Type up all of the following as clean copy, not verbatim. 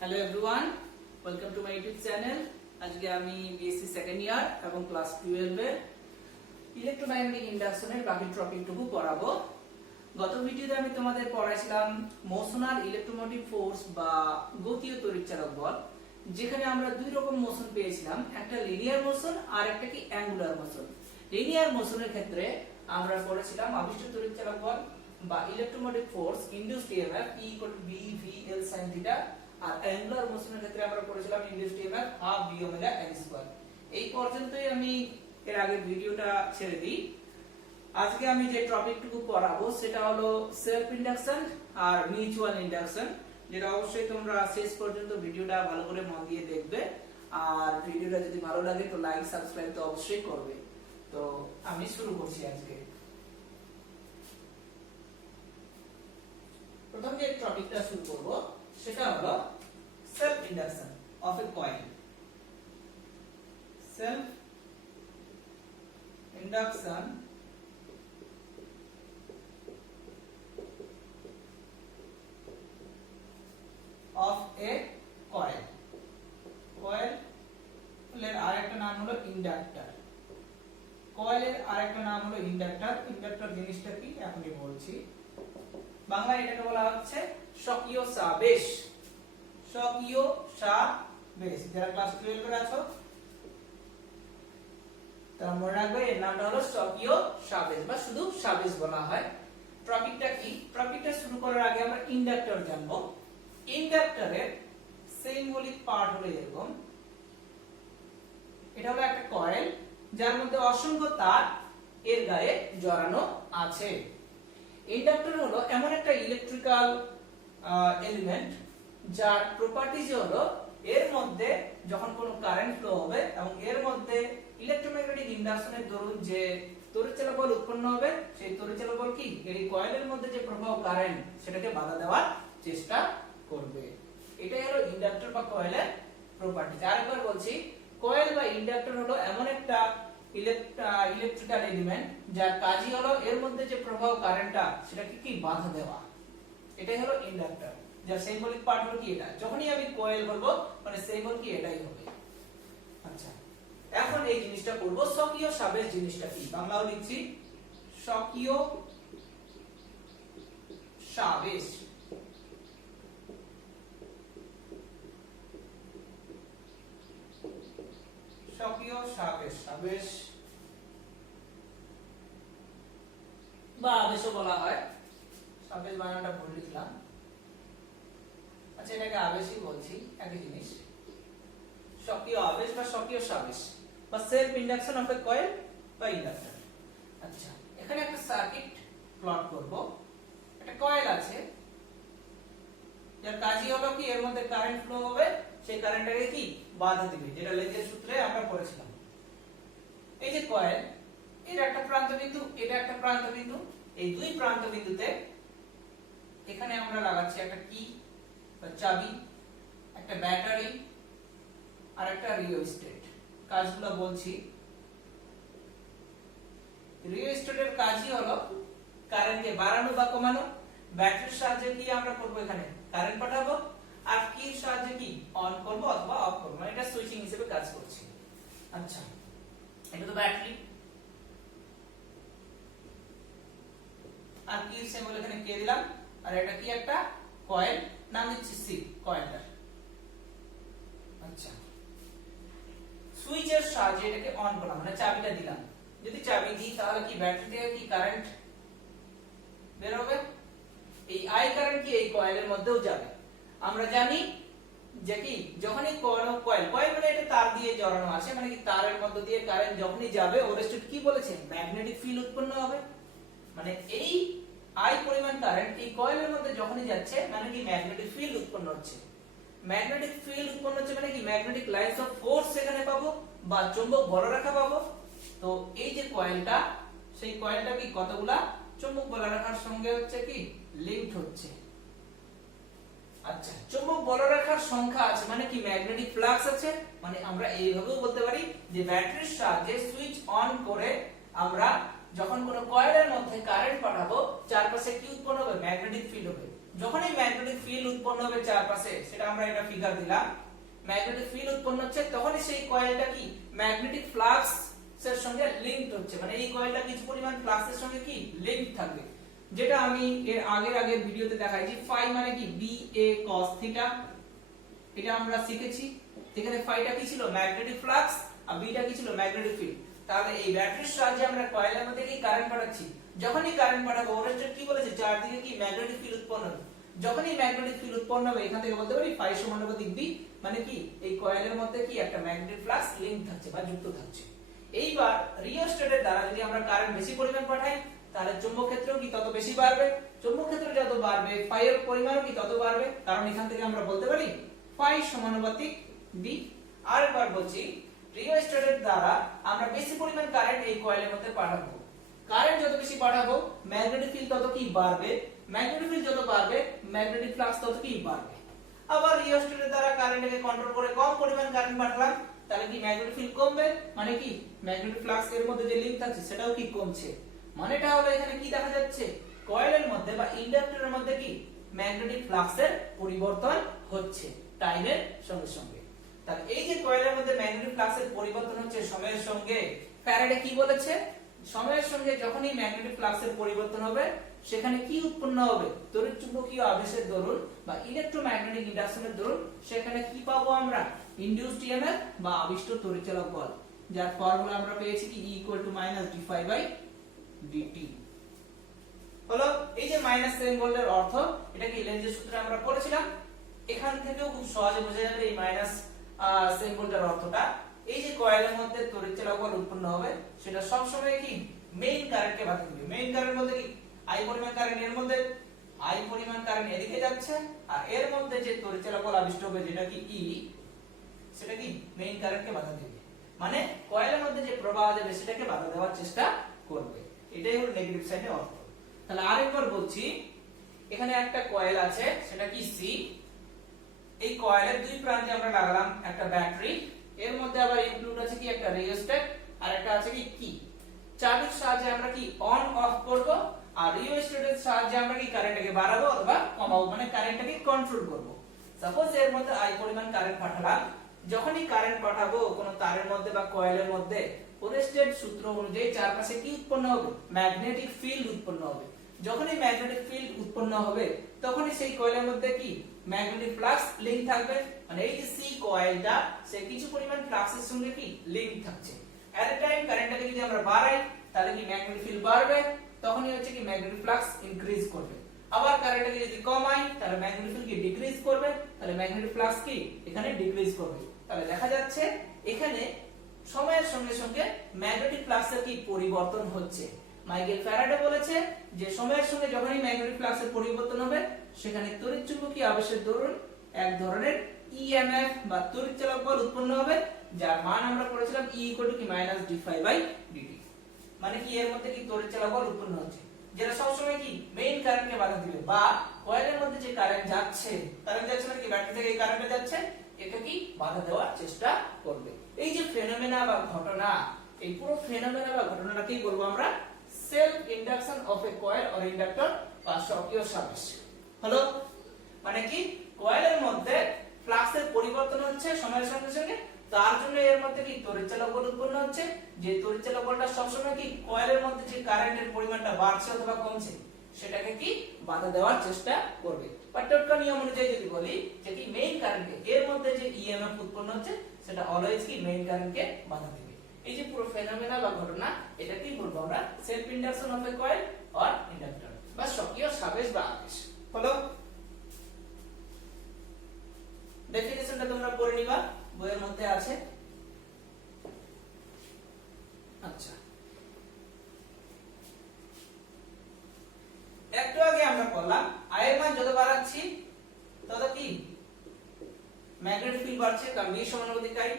Hello everyone, welcome to my YouTube channel. আজকে আমি BSc second year এবং class 12 এর ইলেকট্রোম্যাগনেটিক ইন্ডাকশনের বাকি টপিকটুকু পড়াবো। গত ভিডিওতে আমি তোমাদের পড়াইছিলাম মোশনাল ইলেকট্রোমোটিভ ফোর্স বা গতীয় তড়িৎচালক বল, যেখানে আমরা দুই রকম মোশন পেয়েছিলাম, একটা লিনিয়ার মোশন আর একটা কি অ্যাঙ্গুলার মোশন। লিনিয়ার মোশনের ক্ষেত্রে আমরা পড়েছিলাম আবিষ্ট তড়িৎচালক বল বা electromotive force induced EMF E = BVL sin θ, আর অ্যাঙ্গুলার মোশনের ক্ষেত্রে আমরা পড়েছিলাম induced EMF ½ B omega L square. এই পর্যন্তই আমি এর আগে ভিডিওটা ছেড়ে দিই। আজকে আমি যে টপিকটুকু পড়াবো সেটা হলো সেলফ ইন্ডাকশন আর মিউচুয়াল ইন্ডাকশন, যেটা অবশ্যই তোমরা শেষ পর্যন্ত ভিডিওটা ভালো করে মন দিয়ে দেখবে। আর ভিডিওটা যদি ভালো লাগে তো লাইক সাবস্ক্রাইব তো অবশ্যই করবে। তো আমি শুরু করছি আজকে। প্রথম যে টপিকটা শুরু করব সেটা হলো self induction of A coil. Self induction of A coil. কয়েলের আরেকটা নাম হলো ইন্ডাক্টর। কয়েলের আরেকটা নাম হলো ইন্ডাক্টর। ইন্ডাক্টর জিনিসটা কি এখনই বলছি। বাংলায় এটাকে বলা হচ্ছে স্বকীয় সাবেশ। স্বকীয় সাবেশ, যারা ক্লাস 12 এর আছো তারা মনে রাখবে এর নামটা হলো স্বকীয় সাবেশ বা শুধু সাবেশ বলা হয়। টপিকটা কি? টপিকটা শুরু করার আগে আমরা ইন্ডাক্টর জানবো। ইন্ডাক্টরের সিম্বলিক পার্ট হলো এরকম। এটা হলো একটা কয়েল যার মধ্যে অসংখ্য তার এর গায়ে জড়ানো আছে। ইন্ডাক্টর হলো এমন একটা ইলেকট্রিক্যাল এলিমেন্ট যার প্রপার্টিজ হলো এর মধ্যে যখন কোনো কারেন্ট ফ্লো হবে এবং এর মধ্যে ইলেকট্রোম্যাগনেটিক ইন্ডাকশনের দরুন যে তড়িৎচালক বল উৎপন্ন হবে, সেই তড়িৎচালক বল কি এই কয়েলের মধ্যে যে প্রবাহ কারেন্ট সেটাকে বাধা দেওয়ার চেষ্টা করবে। এটাই হলো ইন্ডাক্টর বা কয়েলের প্রপার্টিজ। আরেকবার বলছি, কয়েল বা ইন্ডাক্টর হলো এমন একটা ইলেকট্রিক্যাল এলিমেন্ট যার কাজই হলো এর মধ্যে যে প্রবাহ কারেন্টটা সেটাকে কি বাধা দেওয়া। এটাই হলো ইন্ডাক্টর, যার সিম্বলিক পার্ট হলো কি এটা। যখনই আমি কয়েল বলবো মানে সিম্বল কি এটাই হবে। আচ্ছা, এখন এই জিনিসটা করব স্বকীয় সাবেশ জিনিসটা কি। বাংলাও লিখছি স্বকীয় সাবেশ। স্বকীয় সাবেশ, সাবেশ বা আবেশও বলা হয়। সাবেশ বানানটা ভুল লিখলাম। আচ্ছা, এটাকে আবেশই বলছি, একই জিনিস। স্বকীয় আবেশ বা স্বকীয় সাবেশ বা self induction of A coil বা ইন্ডাক্টর। আচ্ছা, এখানে একটা সার্কিট প্লট করব। একটা কয়েল আছে যার কাজই হলো কি এর মধ্যে কারেন্ট ফ্লো হবে, সেই কারেন্টটাকে কি বাধা দিবে, যেটা লেঞ্জের সূত্রে আমরা পড়েছিলাম। এই যে কয়েল, এর একটা প্রান্ত বিন্দু, এটা একটা প্রান্ত বিন্দু। এই দুই প্রান্ত বিন্দুতে এখানে আমরা লাগাচ্ছি একটা কি বা চাবি, একটা ব্যাটারি আর একটা রিওস্টেট। কাজগুলো বলছি। রিওস্টেটের কাজই হলো কারেন্টকে বাড়ানো বা কমানো। ব্যাটারির সাহায্যে কি আমরা করব, এখানে কারেন্ট পাঠাবো, আর কির সাহায্যে কি অন করব অথবা অফ করব, মানে এটা সুইচিং হিসেবে কাজ করছে। আচ্ছা, এটা তো ব্যাটারি, আর কির সিম্বল এখানে কে দিলাম, আর এটা কি একটা কয়েল, নাম দিচ্ছি সি কয়েলটার। আচ্ছা, সুইচের সাহায্যে এটাকে অন করলাম, মানে চাবিটা দিলাম। যদি চাবি দিই তাহলে কি ব্যাটারি থেকে কি কারেন্ট বের হবে। এই আই কারেন্ট কি এই কয়েলের মধ্যেও যাবে। আমরা জানি যে কি যখনই কয়েল মানে এটা তার দিয়ে জড়ানো আছে, মানে কি তারের মধ্য দিয়ে কারেন্ট যখনই যাবে ওর স্টেট কি বলেছে, ম্যাগনেটিক ফিল্ড উৎপন্ন হবে। মানে এই আই পরিমাণ কারেন্ট এই কয়েলের মধ্যে যখনই যাচ্ছে মানে কি ম্যাগনেটিক ফিল্ড উৎপন্ন হচ্ছে। ম্যাগনেটিক ফিল্ড উৎপন্ন হচ্ছে মানে কি ম্যাগনেটিক লাইনস অফ ফোর্স সেখানে পাবো বা চৌম্বক বলরেখা পাবো। তো এই যে কয়েলটা, সেই কয়েলটা কি কতগুলা চৌম্বক বলরেখার সঙ্গে হচ্ছে কি লিংকড হচ্ছে। আচ্ছা, চৌম্বক বলরেখার সংখ্যা আছে মানে কি ম্যাগনেটিক ফ্লাক্স আছে। মানে আমরা এইভাবেও বলতে পারি যে ব্যাটারির সাহায্যে সুইচ অন করে আমরা যখন কোনো কয়েলের মধ্যে কারেন্ট পাঠাবো চারপাশে কি উৎপন্ন হবে, ম্যাগনেটিক ফিল্ড হবে। যখনই ম্যাগনেটিক ফিল্ড উৎপন্ন হবে চারপাশে, সেটা আমরা এটা ফিগার দিলাম, ম্যাগনেটিক ফিল্ড উৎপন্ন হচ্ছে, তখনই সেই কয়েলটা কি ম্যাগনেটিক ফ্লাক্স এর সঙ্গে লিংকড হচ্ছে, মানে এই কয়েলটা কিছু পরিমাণ ফ্লাক্সের সঙ্গে কি লিংক থাকবে, যেটা আমি এর আগের ভিডিওতে দেখাইছি। ফাই মানে কি বি এ cos থিটা, এটা আমরা শিখেছি। এখানে ফাইটা কি ছিল ম্যাগনেটিক ফ্লাক্স আর বিটা কি ছিল ম্যাগনেটিক ফিল্ড। তাহলে এই ব্যাটারির সাহায্যে আমরা কয়েলের মধ্যে কি কারেন্ট পাঠাচ্ছি, যখনই কারেন্ট পাঠাবো ওরেস্টার কি বলেছে চারদিকে কি ম্যাগনেটিক ফিল্ড উৎপন্ন হবে, যখনই ম্যাগনেটিক ফিল্ড উৎপন্ন হবে এখান থেকে বলতে পারি ফাই সমানুপাতিক বি, মানে কি এই কয়েলের মধ্যে কি একটা ম্যাগনেটিক ফ্লাক্স লিংক থাকছে বা যুক্ত থাকছে। এইবার রিওস্ট্যাটের দ্বারা যদি আমরা কারেন্ট বেশি পরিমাণ পাঠাই, তাহলে চৌম্বক ক্ষেত্র কি তত বেশি বাড়বে, চৌম্বক ক্ষেত্র যত বাড়বে ফাই এর পরিমাণও কি তত বাড়বে, কারণ এখান থেকে আমরা বলতে পারি ফাই সমানুপাতিক বি। আরেকবার বলছি, রিওস্ট্যাটের দ্বারা আমরা বেশি পরিমাণ কারেন্ট এই কয়েলের মধ্যে পাঠাবো, কারেন্ট যত বেশি পাঠাবো ম্যাগনেটিক ফিল্ড তত কি বাড়বে, ম্যাগনেটিক ফিল্ড যত বাড়বে ম্যাগনেটিক ফ্লাক্স তত কি বাড়বে। আবার রিওস্ট্যাটের দ্বারা কারেন্টকে কন্ট্রোল করে কম পরিমাণ কারেন্ট পাঠালাম, তাহলে কি ম্যাগনেটিক ফিল্ড কমবে, মানে কি ম্যাগনেটিক ফ্লাক্স এর মধ্যে যে লিংক থাকছে সেটাও কি কমছে। মানেটা হলো এখানে কি দেখা যাচ্ছে, কয়েলের মধ্যে বা ইন্ডাক্টরের মধ্যে কি ম্যাগনেটিক ফ্লাক্সের পরিবর্তন হচ্ছে টাইমের সঙ্গে সঙ্গে। তাহলে এই যে কয়েলের মধ্যে ম্যাগনেটিক ফ্লাক্সের পরিবর্তন হচ্ছে সময়ের সঙ্গে, ফ্যারাডে কি বলেছে, সময়ের সঙ্গে যখনই ম্যাগনেটিক ফ্লাক্সের পরিবর্তন হবে সেখানে কি উৎপন্ন হবে, তড়িৎচুম্বকীয় আবেশের দরুন বা ইলেকট্রোম্যাগনেটিক ইন্ডাকশনের দরুন সেখানে কি পাবো আমরা, ইনডিউসড ইএমএফ বা আবিষ্ট তড়িৎচালক বল, যার ফর্মুলা আমরা পেয়েছি কি E -dϕ/dt। হলো এই যে মাইনাস সাইন বলের অর্থ, এটা কি লেনজের সূত্রে আমরা পড়েছিলাম, এখান থেকেও খুব সহজে বোঝা যাবে এই মাইনাস সাইন বলের অর্থটা। এই যে কয়েলের মধ্যে তড়িৎচালক বল উৎপন্ন হবে সেটা সব সময় কি মেইন কারেন্টকে বাধা দিবে। মেইন কারেন্ট বলতে কি আই পরিমাণ কারেন্ট, এর মধ্যে আই পরিমাণ কারেন্ট এদিকে যাচ্ছে, আর এর মধ্যে যে তড়িৎচালক বল আবিষ্ট হবে যেটা কি ই, সেটা কি মেইন কারেন্টকে বাধা দেবে, মানে কয়েলের মধ্যে যে প্রবাহ যাবে সেটাকে বাধা দেওয়ার চেষ্টা করবে। এটাই হলো নেগেটিভ সাইডের অর্থ। তাহলে আরেকবার বলছি, এখানে একটা কয়েল আছে সেটা কি সি, এই কয়েলের দুই প্রান্তে আমরা লাগালাম একটা ব্যাটারি, এর মধ্যে আবার ইনক্লুড আছে কি একটা রিওস্ট্যাট আর একটা আছে কি চাবির সাহায্যে আমরা কি অন অফ করব, আর রিওস্ট্যাটের সাহায্যে আমরা কি কারেন্টটাকে বাড়াবো অথবা কমাবো, মানে কারেন্টটাকে কন্ট্রোল করব। সাপোজ এর মধ্যে আই পরিমাণ কারেন্ট পাঠালাম, যখনই কারেন্ট পাঠাবো কোন তারের মধ্যে বা কয়েলের মধ্যে ওরেস্টেড সূত্র অনুযায়ী চারপাশে কি উৎপন্ন হবে, ম্যাগনেটিক ফিল্ড উৎপন্ন হবে। যখনই ম্যাগনেটিক ফিল্ড উৎপন্ন হবে তখনই সেই কয়েলের মধ্যে কি ম্যাগনেটিক ফ্লাক্স লিংক থাকবে, মানে এই যে সি কয়েলটা সে কিছু পরিমাণ ফ্লাক্সের সঙ্গে কি লিংক থাকছে। এট এ টাইম কারেন্টটাকে যদি আমরা বাড়াই তাহলে কি ম্যাগনেটিক ফিল্ড বাড়বে, তখনই হচ্ছে কি ম্যাগনেটিক ফ্লাক্স ইনক্রিজ করবে। আবার কারেন্টটাকে যদি কমাই তাহলে ম্যাগনেটিক ফিল্ড কি ডিক্রিজ করবে, তাহলে ম্যাগনেটিক ফ্লাক্স কি এখানে ডিক্রিজ করবে। তাহলে দেখা যাচ্ছে এখানে সময়ের সঙ্গে সঙ্গে ম্যাগনেটিক ফ্লাক্সের কি পরিবর্তন হচ্ছে। মাইকেল ফ্যারাডে বলেছে যে সময়ের সঙ্গে যখনই ম্যাগনেটিক ফ্লাক্সের পরিবর্তন হবে সেখানে তড়িৎচুম্বকীয় আবেশের দরুন এক ধরনের ইএমএফ বা তড়িৎচালক বল উৎপন্ন হবে, যার মান আমরা পড়েছিলাম E -dϕ/dt। মানে কি এর মধ্যে কি তড়িৎচালক বল উৎপন্ন হচ্ছে, যেটা সব সময় কি মেইন কারেন্টকে বাধা দিবে, বা কয়েলের মধ্যে যে কারেন্ট যাচ্ছে মানে কি ব্যাটারি থেকে এই কারেন্টটা যাচ্ছে, এটা কি বাধা দেওয়ার চেষ্টা করবে। এই যে ফেনোমেনা বা ঘটনা, এই পুরো ফেনোমেনা বা ঘটনাটাকেই বলবো আমরা self induction of A coil or inductor বা স্বকীয় সাবেশ। হলো মানে কি কয়েলের মধ্যে ফ্লাক্সের পরিবর্তন হচ্ছে সময়ের সঙ্গে সঙ্গে, তার জন্য এর মধ্যে কি তড়িৎচালক বল উৎপন্ন হচ্ছে, যে তড়িৎচালক বলটা সবসময় কি কয়েলের মধ্যে যে কারেন্টের পরিমাণটা বাড়ছে অথবা কমছে সেটাকে কি বাধা দেওয়ার চেষ্টা করবে। পার্টটকা নিয়ম অনুযায়ী যদি বলি যে কি মেইন কারেন্টকে এর মধ্যে যে ইএমএফ উৎপন্ন হচ্ছে সেটা অলওয়েজ কি মেইন কারেন্টকে বাধা দেবে। এই যে পুরো ফেনোমেনা বা ঘটনা এটা কি বলবো আমরা self induction of A coil or inductor বা স্বকীয় সাবেশ বা আবেশ। হলো ডেফিনিশনটা তোমরা পড়ে নিবা, বইয়ের মধ্যে আছে। আচ্ছা, একটু আগে আমরা বললাম আয়ের মান যত বাড়াচ্ছি তত কি ম্যাগনেটিক ফিল্ড বাড়ছে, কারণ বি সমানুপাতিক আই।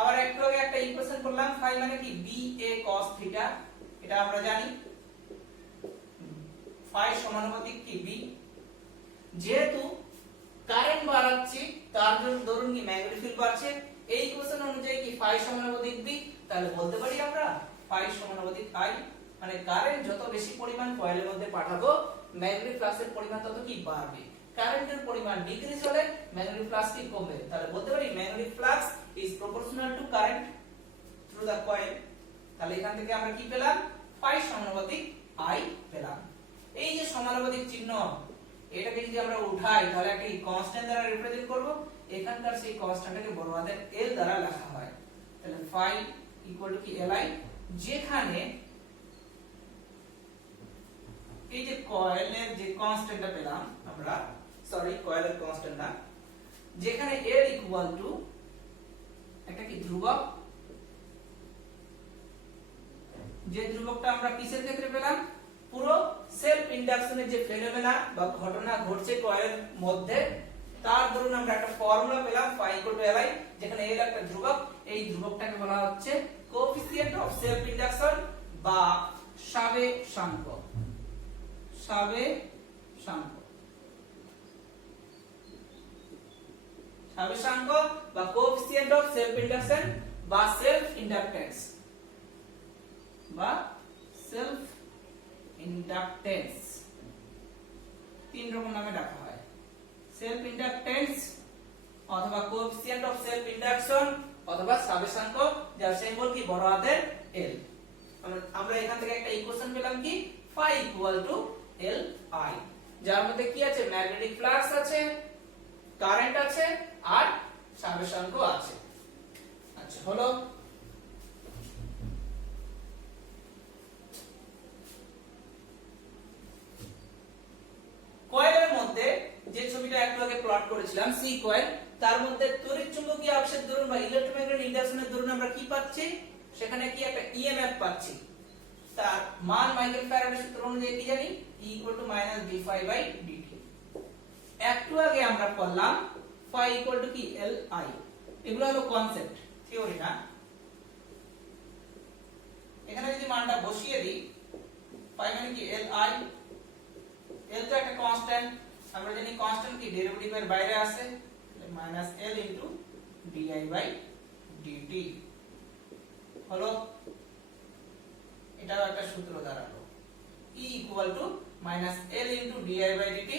আবার একটু আগে একটা ইকুয়েশন করলাম ফাই মানে কি বি এ cos থিটা, এটা আমরা জানি ফাই সমানুপাতিক কি বি। যেহেতু কারেন্ট বাড়াচ্ছি তার জন্য ধরুন কি ম্যাগনেটিক ফিল্ড বাড়ছে, এই ইকুয়েশন অনুযায়ী কি ফাই সমানুপাতিক বি, তাহলে বলতে পারি আমরা ফাই সমানুপাতিক আই, মানে কারেন্ট যত বেশি পরিমাণ কয়েলের মধ্যে পাঠাবো ম্যাগনেটিক ফ্লাক্সের পরিমাণ তত কি বাড়বে। কারেন্টের পরিমাণ ডিক্রিজ হলে ম্যাগনেটিক ফ্লাক্স কি কমবে। তাহলে বলতে পারি magnetic flux is proportional to current through the coil. তাহলে এখান থেকে আমরা কি পেলাম, ফাই সমানুপাতিক আই পেলাম। এই যে সমানুপাতিক চিহ্ন, এটাকে যদি আমরা উঠাই তাহলে একটা কনস্ট্যান্ট দ্বারা রিপ্রেজেন্ট করব। এখানকার সেই কনস্ট্যান্টটাকে বড় হাতের এল দ্বারা লেখা হয়। তাহলে ফাই ইকুয়াল টু কি এলআই, যেখানে এই যে কয়েলের যে কনস্ট্যান্টটা পেলাম আমরা, সরি কয়েলের কনস্ট্যান্ট না, যেখানে এল ইকুয়াল টু একটা কি ধ্রুবক, যে ধ্রুবকটা আমরা কিসের ক্ষেত্রে পেলাম, পুরো সেলফ ইন্ডাকশনের যে ফেনোমেনা বা ঘটনা ঘটছে কয়েলের মধ্যে, তার ধরুন আমরা একটা ফর্মুলা পেলাম ফাই ইকুয়াল টু এলআই, যেখানে এল একটা ধ্রুবক। এই ধ্রুবকটাকে বলা হচ্ছে কোএফিসিয়েন্ট অফ সেলফ ইন্ডাকশন বা সাবেশাঙ্ক। সাবেশাঙ্ক বা কোএফিসিয়েন্ট অফ সেলফ ইন্ডাকশন বা সেলফ ইন্ডাকটেন্স বা সেলফ ইন্ডাকটেন্স, তিন রকম নামে ডাকা হয়। সেলফ ইন্ডাকটেন্স অথবা কোএফিসিয়েন্ট অফ সেলফ ইন্ডাকশন অথবা সাবেশাঙ্ক, যার সিম্বল কি বড় হাতের এল। আমরা এখান থেকে একটা ইকুয়েশন পেলাম কি, phi equal to L I, যার মধ্যে কি আছে, ম্যাগনেটিক ফ্লাক্স আছে, কারেন্ট আছে আর সাবেশাঙ্ক আছে। আচ্ছা হলো। কয়েলের মধ্যে যে ছবিটা একটু আগে প্লট করেছিলাম সি কয়েল, তার মধ্যে তড়িৎচুম্বকীয় আবেশের দরুন বা ইলেক্ট্রোম্যাগনেটিক ইন্ডাকশনের দরুন আমরা কি পাচ্ছি, সেখানে কি একটা ইএমএফ পাচ্ছি। তার মান মাইকেল ফ্যারাডের সূত্র অনুযায়ী কি জানি, E - d∅dt। একটু আগে আমরা পড়লাম phi = কি Li। এগুলো হলো কনসেপ্ট, থিওরি না। এখানে যদি মানটা বসিয়ে দিই, phi মানে কি Li, L তো একটা কনস্ট্যান্ট, আমরা জানি কনস্ট্যান্ট কি ডেরিভেটিভের বাইরে আসে, -L * di/dt হলো। এটাও একটা সূত্র দাঁড়ালো, E = -L * di/dt।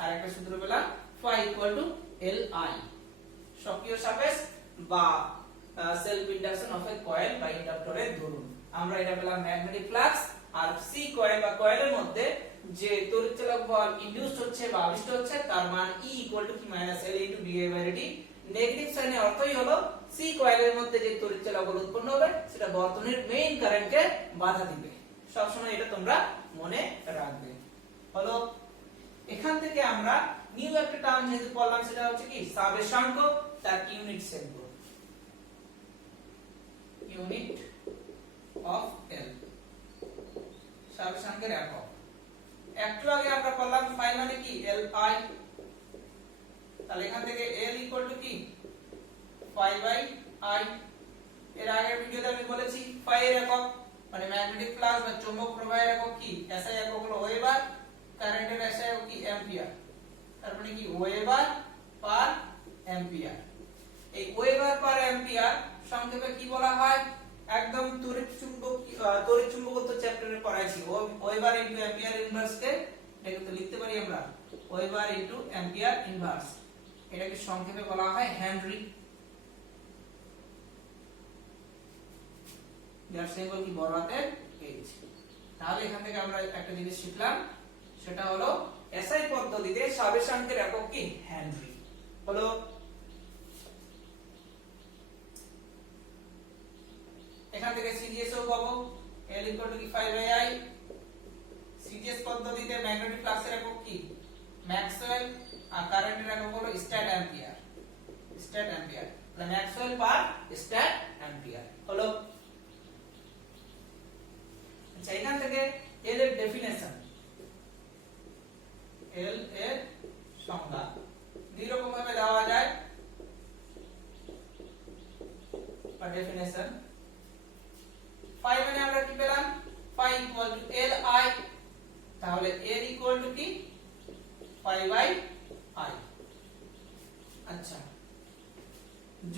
আর একটা সূত্র পেলাম phi = Li, সক্রিয় সাপেক্ষ বা self induction of A coil বা ইন্ডাক্টরের দরুন। আমরা এটা পেলাম ম্যাগনেটিক ফ্লাক্স। আর সি কয়েল বা কয়েলের মধ্যে যে তড়িৎচালক বল ইনডিউসড হচ্ছে বা আবিষ্ট হচ্ছে, তার মান E = কি -L * di/dt। নেগেটিভ সাইনের অর্থই হলো সি কয়েলের মধ্যে যে তড়িৎচালক বল উৎপন্ন হবে সেটা বর্তনীর মেইন কারেন্টকে বাধা দিবে। সব সময় এটা তোমরা মনে রাখবে। হলো। এখান থেকে আমরা নিউ একটা টার্ম যেহেতু পড়লাম, সেটা হচ্ছে কি সাবেশাঙ্ক, তার ইউনিট শিখব, ইউনিট অফ এল, সাবেশাঙ্কের একক। একটু আগে আমরা পড়লাম phi মানে কি Li, তাহলে এখান থেকে L = কি phi/i। এর আগের ভিডিওতে আমি বলেছি phi এর একক মানে ম্যাগনেটিক ফ্লাক্স বা চৌম্বক প্রবাহের একক কি, SI একক হলো ওয়েবার, কারেন্টের SI একক কি অ্যাম্পিয়ার। তার মানে কি ওয়েবার পার অ্যাম্পিয়ার। এই ওয়েবার পার অ্যাম্পিয়ার সংক্ষেপে কি বলা হয়, একদম তড়িৎচুম্বকত্ব চ্যাপ্টারে পড়াইছি, ওয়েবার * অ্যাম্পিয়ার ইনভার্স কে এটা কিন্তু লিখতে পারি আমরা ওয়েবার * অ্যাম্পিয়ার ইনভার্স। এটাকে সংক্ষেপে বলা হয় হেনরি, যার সিম্বল কি বড় হাতের H। তাহলে এখান থেকে আমরা একটা জিনিস শিখলাম, সেটা হলো এসআই পদ্ধতিতে সাবেশাঙ্কের একক কি হেনরি। হলো। এখান থেকে সিজিএস ও পাবো, L = কি phi/i। সিজিএস পদ্ধতিতে ম্যাগনেটিক ফ্লাক্সের একক কি ম্যাক্সওয়েল, আর কারেন্টের একক হলো স্ট্যাট অ্যাম্পিয়ার। স্ট্যাট অ্যাম্পিয়ার মানে ম্যাক্সওয়েল পার স্ট্যাট অ্যাম্পিয়ার। হলো। আচ্ছা, এখান থেকে L এর ডেফিনেশন, L এর সংজ্ঞা দুই রকম ভাবে দেওয়া যায় বা ডেফিনেশন। phi মানে আমরা কি পেলাম, phi = Li, তাহলে L = কি phi/i। আচ্ছা,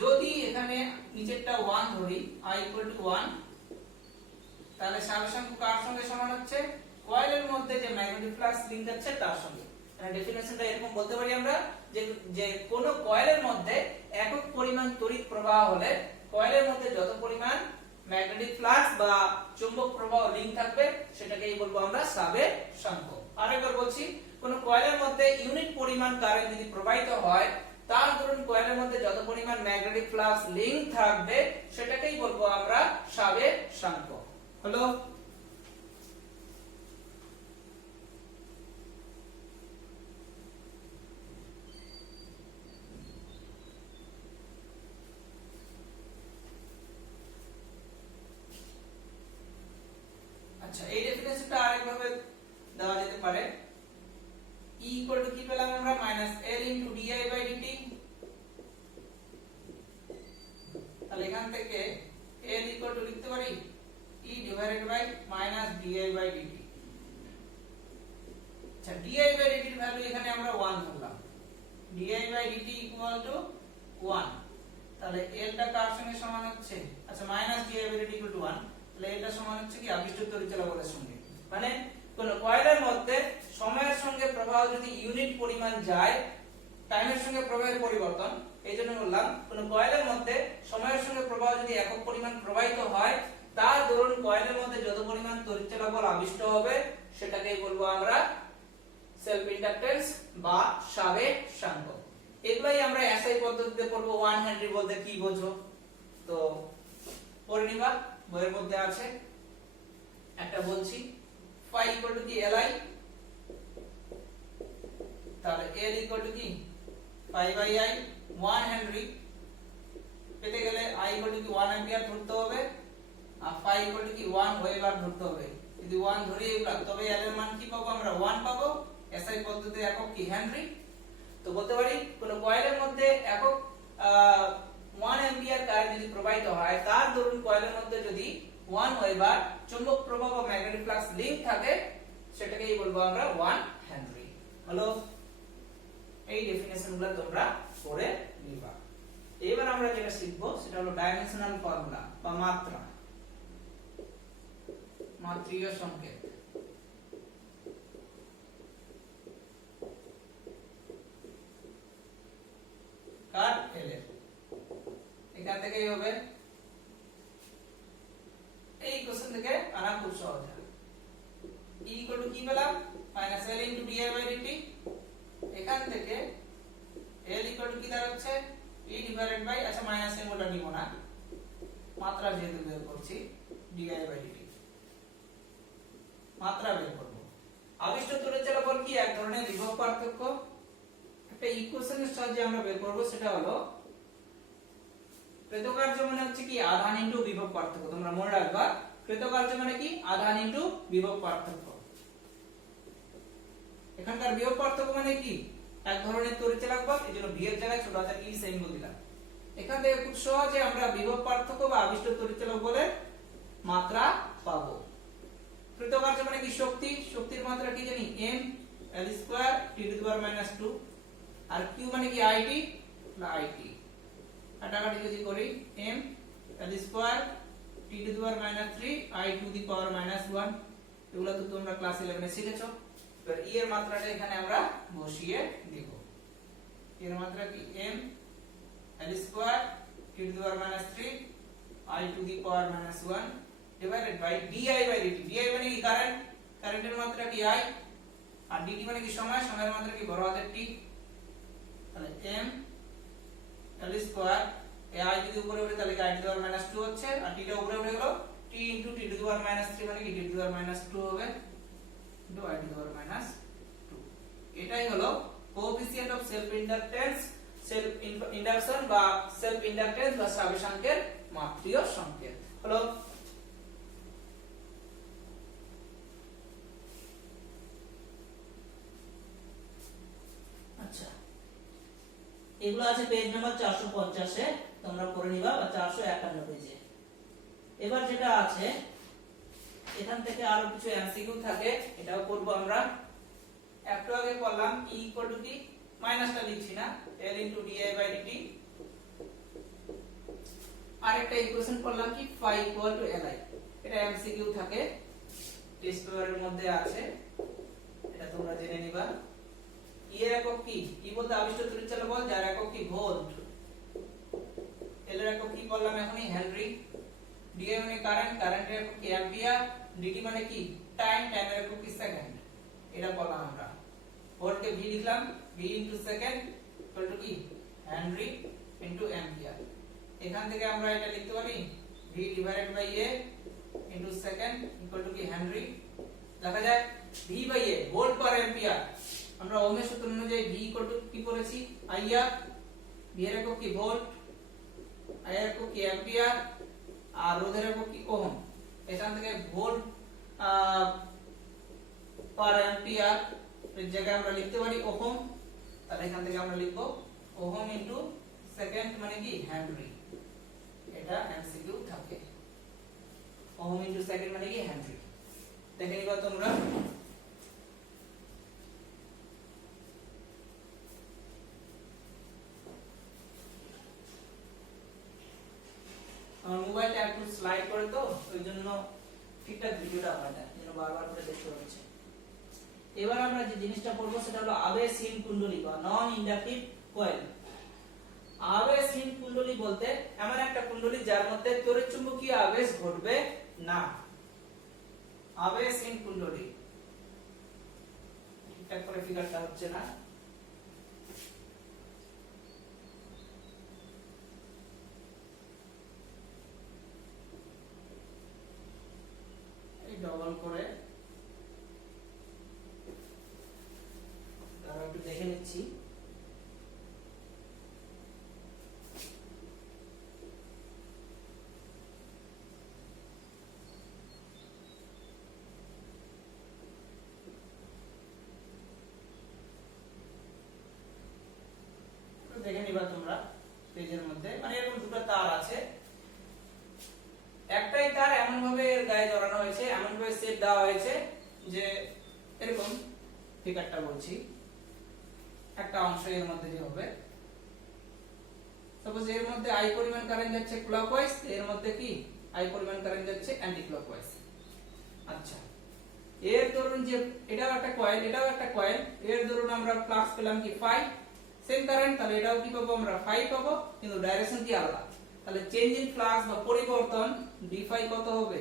যদি এখানে নিচেরটা 1 ধরি, I = 1, তাহলে সাবেশাঙ্ক কার সঙ্গে সমান হচ্ছে, কয়েলের মধ্যে যে ম্যাগনেটিক ফ্লাক্স লিংক আছে তার সঙ্গে। ডেফিনেশনটা এরকম বলতে পারি আমরা যে কোন কয়েলের মধ্যে একক পরিমাণ তড়িৎ প্রবাহ হলে কয়েলের মধ্যে যত পরিমাণ ম্যাগনেটিক ফ্লাক্স বা চুম্বক প্রবাহ লিংক থাকবে সেটাকেই বলবো আমরা সাবেশাঙ্ক। আরেকবার বলছি, কোন কয়েলের মধ্যে ইউনিট পরিমাণ কারেন্ট যদি প্রবাহিত হয় তার ধরুন কয়েলের মধ্যে যত পরিমাণ ম্যাগনেটিক ফ্লাক্স লিংক থাকবে সেটাকেই বলবো আমরা সাবেশাঙ্ক। হলো? আচ্ছা, এই ডেফিনেশনটা আরেকভাবে দেওয়া যেতে পারে। E ইকুয়াল টু কি পেলাম আমরা -L * di/dt। তাহলে এখান থেকে L ইকুয়াল টু লিখতে পারি E ডিভাইডেড বাই -di/dt। আচ্ছা, di/dt এর ভ্যালু এখানে আমরা 1 ধরলাম। di/dt equal to 1। তাহলে L টা কার সঙ্গে সমান হচ্ছে? আচ্ছা, -di/dt ইকুয়াল টু 1। তাহলে এটা সমান হচ্ছে কি আবিষ্ট তড়িৎচলাবলের সঙ্গে। মানে কোন কয়েলের মধ্যে সময়ের সঙ্গে প্রবাহ যদি ইউনিট পরিমাণ যায়, টাইমের সঙ্গে প্রবাহের পরিবর্তন, এইজন্য বললাম কোন কয়েলের মধ্যে সময়ের সঙ্গে প্রবাহ যদি একক পরিমাণ প্রবাহিত হয় তার দরুন কয়েলের মধ্যে যত পরিমাণ তড়িৎচলাবল আবিষ্ট হবে সেটাকেই বলবো আমরা সেলফ ইন্ডাকটেন্স বা সাবেশাঙ্ক। এগুলাই আমরা এসআই পদ্ধতিতে পড়বো। 1 হেনরি বলতে কি বোঝো তো পড়ে নিবা, বইয়ের মধ্যে আছে। একটা বলছি phi ইকুয়াল টু কি Li, তাহলে L ইকুয়াল টু কি phi বাই I 1 হেনরি পেতে গেলে I ইকুয়াল টু কি 1 অ্যাম্পিয়ার ধরতে হবে আর phi ইকুয়াল টু কি 1 ওয়েবার ধরতে হবে। যদি 1 ধরি এগুলা তবে L এর মান কি পাবো আমরা 1 পাবো। এসআই পদ্ধতিতে একক কি হেনরি। তো বলতে পারি কোন কয়েলের মধ্যে একক 1 অ্যাম্পিয়ার কারেন্ট যদি প্রবাহিত হয় তার দরুন কয়েলের মধ্যে যদি 1 ওয়েবার চুম্বক প্রবাহ বা ম্যাগনেটিক ফ্লাক্স লিংক থাকে সেটাকেই বলবো আমরা 1 হেনরি। হলো? এই ডেফিনেশনগুলো তোমরা পড়ে নিবা। এবার আমরা যেটা শিখবো সেটা হলো ডাইমেনশনাল ফর্মুলা বা মাত্রা, মাত্রীয় সংকেত। কার? L এর। এখান থেকেই হবে। এই কোশ্চেন থেকে আনা খুব সহজ। E ইকুয়াল টু কি পেলাম -L * di/dt। এখান থেকে L ইকুয়াল টু কি দাঁড়াচ্ছে E ডিভাইডেড বাই, আচ্ছা মাইনাস এর ওটা নিব না, মাত্রা যেহেতু বের করছি di/dt মাত্রা বের করব। আবিষ্ট তড়িৎচলাবল কি এক ধরনের বিভব পার্থক্য। একটা ইকুয়েশনের সাহায্যে আমরা বের করব, সেটা হলো কৃতকার্য মানে হচ্ছে কি আধান ইনটু বিভব পার্থক্য। তোমরা মনে রাখবা কৃতকার্য মানে কি আধান ইনটু বিভব পার্থক্য। এখানকার বিভব পার্থক্য মানে কি এক ধরনের তড়িৎচলাবল, এজন্য v এর জায়গায় ছোট হাতের e সিম্বল দিলাম। এখান থেকে খুব সহজে আমরা বিভব পার্থক্য বা আবিষ্ট তড়িৎচলাবলের মাত্রা পাবো। কৃতকার্য মানে কি শক্তি, শক্তির মাত্রা কি জানি m L² t⁻²। আর q মানে কি it না it। কাটাকাটি যদি করি m L² t⁻³ i⁻1। এগুলো তো তোমরা ক্লাস 11 এ শিখেছো। এবার e এর মাত্রাটা এখানে আমরা বসিয়ে দেব। এর মাত্রা কি m L² t⁻³ i⁻1 divided by di/dt। di মানে কি কারেন্ট, কারেন্টের মাত্রা কি I, আর dt মানে কি সময়, সময়ের মাত্রা কি বড় হাতের t। তাহলে m L² এই I যদি উপরে ওঠে তাহলে i⁻2 হচ্ছে, আর t টা উপরে উঠে গেল t * t⁻³ মানে কি t⁻2 হবে i⁻2। এটাই হলো coefficient of self inductance, self induction বা সেলফ ইন্ডাকটেন্স বা সাবেশাঙ্কের মাত্রীয় সংকেত। হলো? আচ্ছা, এগুলো আছে পেজ নাম্বার 450 এ, তোমরা পড়ে নিবা, বা 451 পেজে। এবার যেটা আছে এখান থেকে আরো কিছু এমসিকিউ থাকে, এটাও করব আমরা। একটু আগে বললাম E ইকুয়াল টু কি মাইনাসটা লিখছি না L * di/dt। আর একটা ইকুয়েশন করলাম কি phi = Li। এটা এমসিকিউ থাকে, টেস্ট পেপারের মধ্যে আছে, এটা তোমরা জেনে নিবা। ই এর একক কি? ই বলতে আবিষ্ট তড়িৎচালক বল, যার একক কি? ভোল্ট। এল এর একক কি বললাম এখনই? হেনরি। ডি এর মানে কারেন্ট, কারেন্টের একক কি? অ্যাম্পিয়ার। ডিটি মানে কি? টাইম, টাইমের একক কি? সেকেন্ড। এটা বললাম আমরা। ভোল্টকে ভি লিখলাম, V into second equal to কি? Henry into ampere. এখান থেকে আমরা এটা লিখতে পারি V divided by A into second equal to কি? হেনরি। লেখা যায় V by A, volt per ampere. আমরা ওহমের সূত্র অনুযায়ী ভি ইকুয়াল টু কি করেছি? আইআর। ভি এর একক কি? ভোল্ট, আই এর একক কি? অ্যাম্পিয়ার, আর রোধের একক কি? ওহম। এখান থেকে ভোল্ট পার অ্যাম্পিয়ার এর জায়গায় আমরা লিখতে পারি ওহম। তাহলে এখান থেকে আমরা লিখব ওহম ইনটু সেকেন্ড মানে কি? হেনরি। এটা এমসিকিউ থাকে। ওহম ইনটু সেকেন্ড মানে কি? হেনরি। দেখে নিবা তোমরা। আমার মোবাইলটা একটু স্লাইড করে তো ওই জন্য ঠিকঠাক ভিডিওটা হয় না, যেন বারবার করে দেখতে হচ্ছে। এবার আমরা যে জিনিসটা পড়বো সেটা হলো আবেশহীন কুণ্ডলী বা নন ইন্ডাকটিভ কয়েল। আবেশহীন কুণ্ডলী বলতে এমন একটা কুণ্ডলী যার মধ্যে তড়িৎচুম্বকীয় আবেশ ঘটবে না। আবেশহীন কুণ্ডলী। ঠিকঠাক করে ফিগারটা হচ্ছে না। এই ডবল করে তারা একটু দেখে নিচ্ছি। দেখে নিবা তোমরা পেজের মধ্যে, মানে এরকম দুটো তার আছে। একটাই তার এমন ভাবে এর গায়ে জড়ানো হয়েছে, এমন ভাবে সেট দেওয়া হয়েছে যে এরকম ফিগারটা বলছি, একটা অংশ এর মধ্যে যে হবে, সাপোজ এর মধ্যে আই পরিমাণ কারেন্ট যাচ্ছে ক্লকওয়াইজ, এর মধ্যে কি? আই পরিমাণ কারেন্ট যাচ্ছে অ্যান্টি ক্লকওয়াইজ। আচ্ছা, এর ধরুন যে এটাও একটা কয়েল, এটাও একটা কয়েল, এর ধরুন আমরা ফ্লাক্স পেলাম কি? ফাই, সেম কারেন্ট, তাহলে এটাও কি পাবো? আমরা ফাই পাবো, কিন্তু ডাইরেকশন কি আলাদা। তাহলে চেঞ্জ ইন ফ্লাক্স বা পরিবর্তন ডি ফাই কত হবে?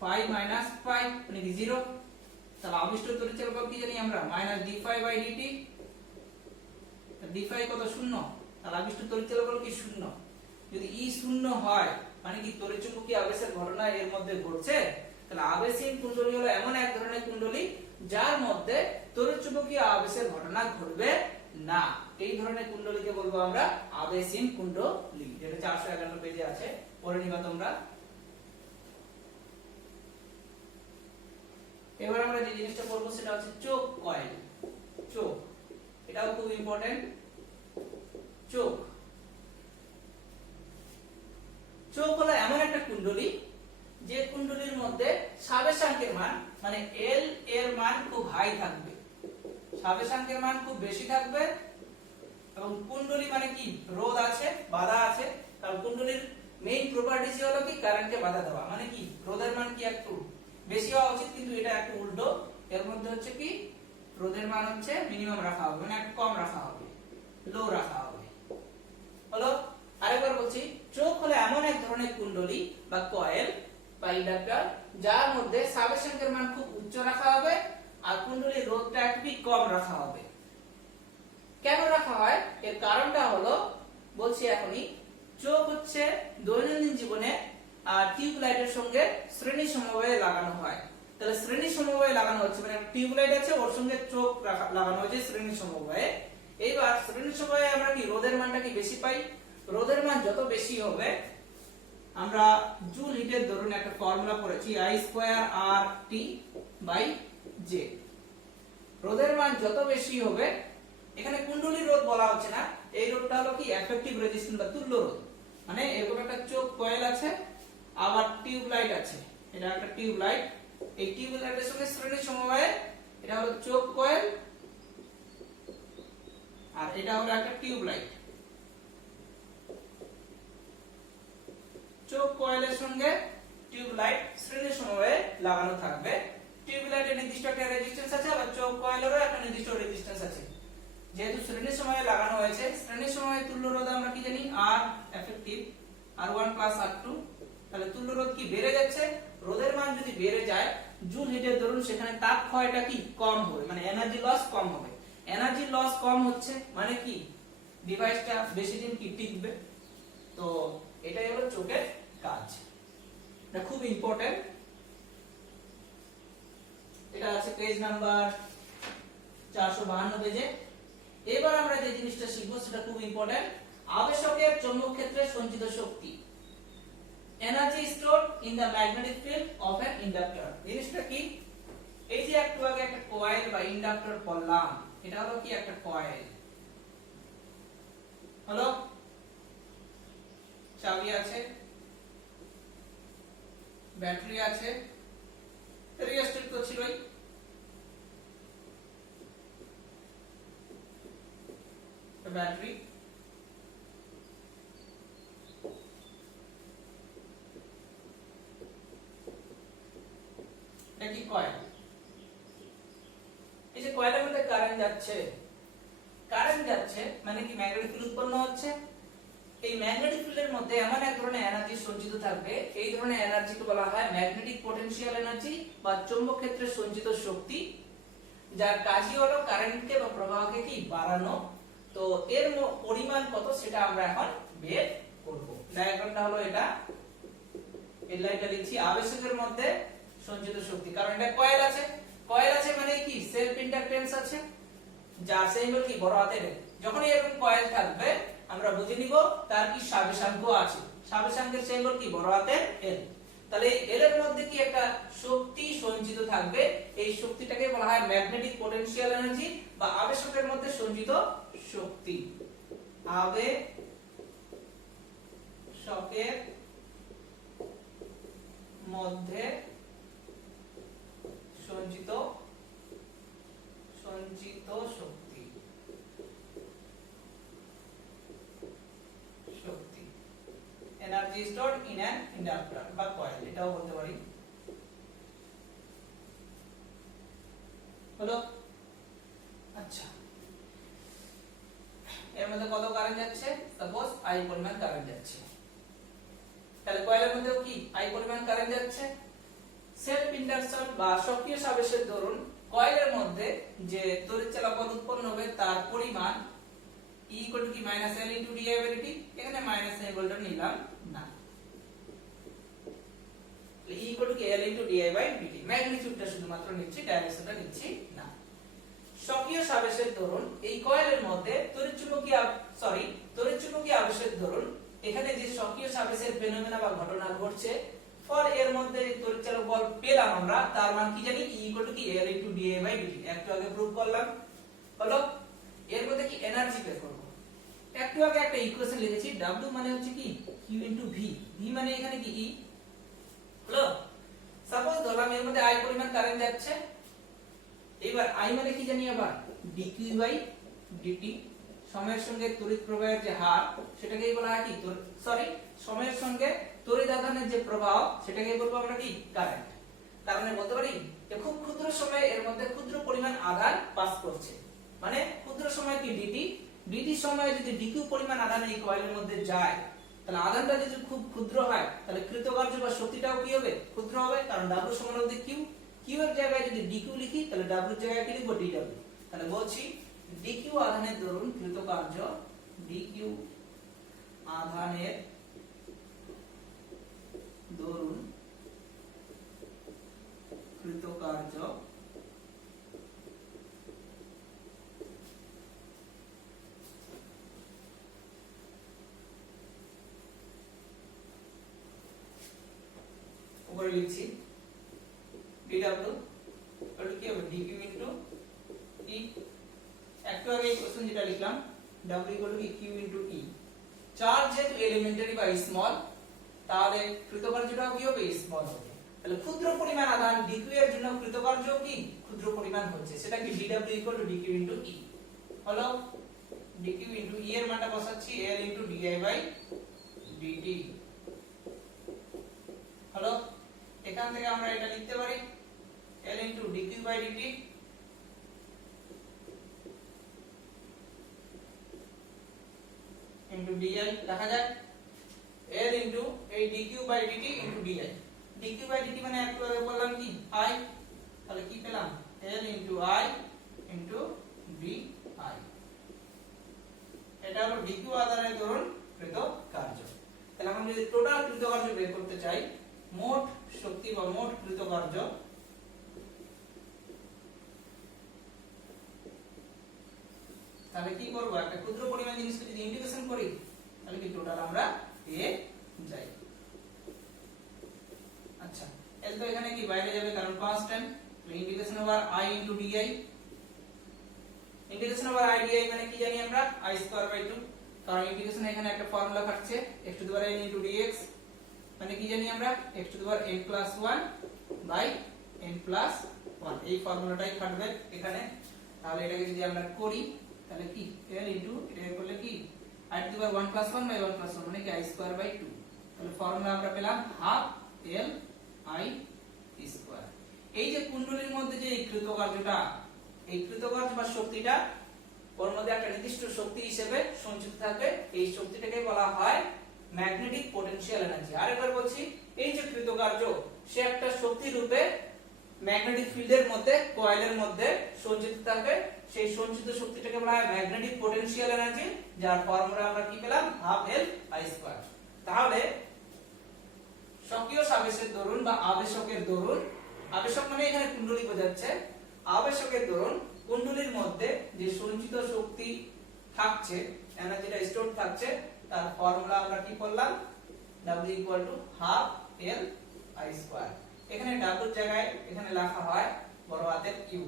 ফাই মাইনাস ফাই মানে কি? 0। তাহলে আবিষ্ট তড়িৎচালক কি জানি আমরা? Minus d phi by dt. D phi কত? 0। তাহলে আবিষ্ট তড়িৎচালক কি? 0। যদি ই 0 হয় মানে কি তড়িৎচুম্বকীয় আবেশের ঘটনা এর মধ্যে ঘটছে। তাহলে আবেশহীন কুণ্ডলী হলো এমন এক ধরনের কুণ্ডলী যার মধ্যে তড়িৎচুম্বকীয় আবেশের ঘটনা ঘটবে না। এই ধরনের কুণ্ডলীকে বলবো আমরা আবেশহীন কুণ্ডলী, যেটা 451 পেজে আছে, পড়ে নিবা তোমরা। এবার আমরা যে জিনিসটা পড়বো সেটা হচ্ছে চোক কয়েল। চোক, এটাও খুব ইম্পর্টেন্ট। চোক, চোক হলো এমন একটা কুণ্ডলী যে কুণ্ডলীর মধ্যে সাবেশাঙ্কের মান মানে এল এর মান খুব হাই থাকবে, সাবেশাঙ্কের মান খুব বেশি থাকবে, এবং কুণ্ডলী মানে কি? রোধ আছে, বাধা আছে। কারণ কুণ্ডলীর মেইন প্রপার্টিজ হলো কি? কারেন্টকে বাধা দেওয়া। মানে কি রোধের মান কি একটু বেশি হওয়া উচিত, কিন্তু এটা একটু উল্টো। এর মধ্যে হচ্ছে কি রোধের মান হচ্ছে মিনিমাম রাখা হবে, মানে একটু কম রাখা হবে, লো রাখা হবে। হলো আরেকবার বলছি, চোখ হলো এমন এক ধরনের কুণ্ডলী বা কয়েল বা ইন্ডাক্টর যার মধ্যে সাবেশাঙ্কের মান খুব উচ্চ রাখা হবে আর কুণ্ডলীর রোধটা একটু কম রাখা হবে। কেন রাখা হয় এর কারণটা হলো বলছি এখনই। চোখ হচ্ছে দৈনন্দিন জীবনে টিউব লাইটের সঙ্গে শ্রেণী সমবায়ে লাগানো হয়। তাহলে শ্রেণী সমবায়ে লাগানো হচ্ছে, মানে টিউব লাইট আছে ওর সঙ্গে চোখ লাগানো হয়েছে শ্রেণী সমবায়ে। এইবার শ্রেণী সমবায়ে আমরা কি রোধের মানটা কি বেশি পাই। রোধের মান যত বেশি হবে, আমরা জুল হিটের ধরুন একটা ফর্মুলা পড়েছি I square R T by J. রোধের মান যত বেশি হবে, এখানে কুণ্ডলীর রোধ বলা হচ্ছে না, এই রোধটা হলো কি এফেক্টিভ রেজিস্ট্যান্স বা তুল্য রোধ। মানে এরকম একটা চোখ কয়েল আছে, আবার টিউব লাইট আছে, এটা একটা টিউব লাইট, এই টিউব লাইটের সঙ্গে শ্রেণী সমবায়ে এটা হলো চোখ কয়েল, আর এটা হলো একটা টিউব লাইট। চোখ কয়েলের সঙ্গে টিউবলাইট শ্রেণী সমবায়ে লাগানো থাকবে। টিউবলাইটের নির্দিষ্ট একটা রেজিস্ট্যান্স আছে, আবার চৌক কয়েলেরও একটা নির্দিষ্ট রেজিস্ট্যান্স আছে। যেহেতু শ্রেণী সময়ে লাগানো হয়েছে, শ্রেণী সময়ে তুল্য রোধ আমরা কি জানি আর এফেক্টিভ R1 R2, তাহলে তুল্য রোধ কি বেড়ে যাচ্ছে, রোধের মান যদি বেড়ে যায় জুল হিটের দরুন সেখানে তাপ ক্ষয়টা কি কম হবে, মানে এনার্জি লস কম হবে। এনার্জি লস কম হচ্ছে মানে কি ডিভাইসটা বেশি দিন কি টিকবে। তো এটাই হলো চোখের কাজ, এটা খুব ইম্পর্টেন্ট। এটা আছে পেজ নাম্বার 452 পেজে। এবার আমরা যে জিনিসটা শিখবো সেটা খুব ইম্পর্টেন্ট, আবেশকের চৌম্বক ক্ষেত্রে সঞ্চিত শক্তি, energy stored in the magnetic field of an inductor. জিনিসটা কি, এই যে একটু আগে একটা কয়েল বা ইন্ডাক্টর বললাম, এটা হলো কি একটা কয়েল, হলো চাবি আছে, ব্যাটারি আছে, রিওস্ট্যাট তো ছিলই, ব্যাটারি, এটা কি কয়েল। এই যে কয়েলের মধ্যে কারেন্ট যাচ্ছে, কারেন্ট যাচ্ছে মানে কি ম্যাগনেটিক ফিল্ড উৎপন্ন হচ্ছে। এই ম্যাগনেটিক ফিল্ডের মধ্যে এমন এক ধরনের এনার্জি সঞ্চিত থাকবে, এই ধরনের এনার্জিকে বলা হয় ম্যাগনেটিক পটেনশিয়াল এনার্জি বা চৌম্বক ক্ষেত্রে সঞ্চিত শক্তি, যার কাজই হলো কারেন্টকে বা প্রবাহকে কি বাড়ানো। তো এর পরিমাণ কত সেটা আমরা এখন বের করব। ডায়াগ্রামটা হলো এটা, এই লাইনটা লিখছি আবেশকের মধ্যে সঞ্চিত শক্তি, কারণ এটা কয়েল আছে, কয়েল আছে মানে কি সেলফ ইন্ডাকটেন্স আছে, যার সিম্বল কি বড় হাতের। যখন এরকম কয়েল থাকবে আমরা বুঝে নিব তার কি স্বাবেশাঙ্ক আছে, স্বাবেশাঙ্কের সিম্বল কি বড় হাতের এল। তাহলে এল এর মধ্যে কি একটা শক্তি সঞ্চিত থাকবে, এই শক্তিটাকে বলা হয় ম্যাগনেটিক পটেনশিয়াল এনার্জি বা আবেশকের মধ্যে সঞ্চিত শক্তি। আবেশকের মধ্যে সঞ্চিত শক্তি, energy stored in an inductor বা কয়েল, এটাও বলতে পারি। হলো আচ্ছা, এর মধ্যে কত কারেন্ট যাচ্ছে, সাপোজ I পরিমাণ কারেন্ট যাচ্ছে, তাহলে কয়েলের মধ্যেও কি I পরিমাণ কারেন্ট যাচ্ছে। সেলফ ইন্ডাকশন বা সক্রিয় সাবেশের দরুন কয়েলের মধ্যে যে তড়িৎ চলাচল উৎপন্ন হবে তার পরিমাণ E = কি -L * di/dt, এখানে মাইনাস সিম্বলটা নিলাম না, E = কি L * di/dt, ম্যাগনিটিউডটা শুধুমাত্র নিচ্ছি, ডাইরেকশনটা নিচ্ছি না। সক্রিয় সাবেশের দরুন এই কয়েলের মধ্যে তড়িৎচুম্বকীয় আবেশের দরুন এখানে যে সক্রিয় সাবেশের ফেনোমেনা বা ঘটনা ঘটছে, ফর এর মধ্যে তড়িৎচালক বল পেলাম আমরা, তার মান কি জানি E = কি L * di/dt, একটু আগে প্রুফ করলাম। হলো এর মধ্যে কি এনার্জি বের করব, একটু আগে একটা ইকুয়েশন লিখেছি, W মানে হচ্ছে কি Q * V, V মানে এখানে কি E। হলো সাপোজ ধরলাম এর মধ্যে I পরিমাণ কারেন্ট যাচ্ছে, এবার I মানে কি জানি আবার dQ/dt, সময়ের সঙ্গে তড়িৎ প্রবাহের যে হার সেটাকেই বলা হয় কি সময়ের সঙ্গে তড়িৎ আধানের যে প্রবাহ সেটাকেই বলবো আমরা কি কারেন্ট। তার মানে বলতে পারি যে খুব ক্ষুদ্র সময়ে এর মধ্যে ক্ষুদ্র পরিমাণ আধান পাস করছে, মানে ক্ষুদ্র সময় কি dt সময়ে যদি dq পরিমাণ আধান এই কয়েলের মধ্যে যায়, তাহলে আধানটা যদি খুব ক্ষুদ্র হয় তাহলে কৃতকার্য বা শক্তিটাও কি হবে, ক্ষুদ্র হবে, কারণ W সমান q, q এর জায়গায় যদি dq লিখি তাহলে W এর জায়গায় কি লিখব dw। তাহলে বলছি dq আধানের দরুন কৃতকার্য, dq আধানের দরুন কৃতকার্য উপরে লিখছি dw তাহলে কি হবে dq * e। একটু আগে এই কোশ্চেন যেটা লিখলাম w = কি q * e, চার্জ যেহেতু এলিমেন্টারি বা স্মল তাহলে কৃতকার্যটাও কি হবে স্মল হবে। তাহলে ক্ষুদ্র পরিমাণ আধান dq এর জন্য কৃতকার্য কি ক্ষুদ্র পরিমাণ হচ্ছে, সেটা কি dw = dq * e। হলো dq * e এর মানটা বসাচ্ছি L * di/dt। হলো এখান থেকে আমরা এটা লিখতে পারি L into dq by dt into di লেখা যায় L into এই dq by dt into di dq by dt মানে একটু আগে বললাম কি I, তাহলে কি পেলাম L into I into di, এটা হলো dq আধানের দরুন কৃত কার্য। তাহলে আমরা যদি টোটাল কৃত কার্য বের করতে চাই, মোট শক্তি বা মোট কৃত কার্য, তাহলে কি করব, একটা ক্ষুদ্র পরিমাণ জিনিসকে যদি ইন্টিগ্রেশন করি তাহলে কি টোটাল আমরা পেয়ে যাই। আচ্ছা L তো এখানে কি বাইরে যাবে কারণ কনস্ট্যান্ট, তো integration over I into di, integration over I di মানে কি জানি আমরা I স্কয়ার বাই 2, কারণ ইন্টিগ্রেশন এখানে একটা ফর্মুলা খাটছে x to the power n into dx মানে কি জানি আমরা x to the power n plus 1 by n plus 1, এই ফর্মুলাটাই খাটবে এখানে। তাহলে এটাকে যদি আমরা করি তাহলে কি L into এটা করলে কি I to the power 1 plus 1 by 1 plus 1 মানে কি I square by 2, তাহলে ফর্মুলা আমরা পেলাম half L I square। এই যে কুণ্ডলীর মধ্যে যে কৃতকার্যটা, এই কৃতকার্য বা শক্তিটা ওর মধ্যে একটা নির্দিষ্ট শক্তি হিসেবে সঞ্চিত থাকে, এই শক্তিটাকে বলা হয় ম্যাগনেটিক পটেনশিয়াল এনার্জি। আরেকবার বলছি, এই যে কৃতকার্য সে একটা শক্তি রূপে ম্যাগনেটিক ফিল্ডের মধ্যে কয়েলের মধ্যে সঞ্চিত থাকে, সেই সঞ্চিত শক্তিটাকে বলা হয় ম্যাগনেটিক পটেনশিয়াল এনার্জি, যার ফর্মুলা আমরা কি পেলাম হাফ L I স্কয়ার। তাহলে সক্রিয় আবেশের দরুন বা আবেশকের দরুন, আবেশক মানে এখানে কুণ্ডলী বোঝাচ্ছে, আবেশকের দরুন কুণ্ডলীর মধ্যে যে সঞ্চিত শক্তি থাকছে, এনার্জিটা স্টোর থাকছে, তার ফর্মুলা আমরা কি করলাম W equal to half L I square. এখানে W এর জায়গায় এখানে লেখা হয় বড় হাতের U,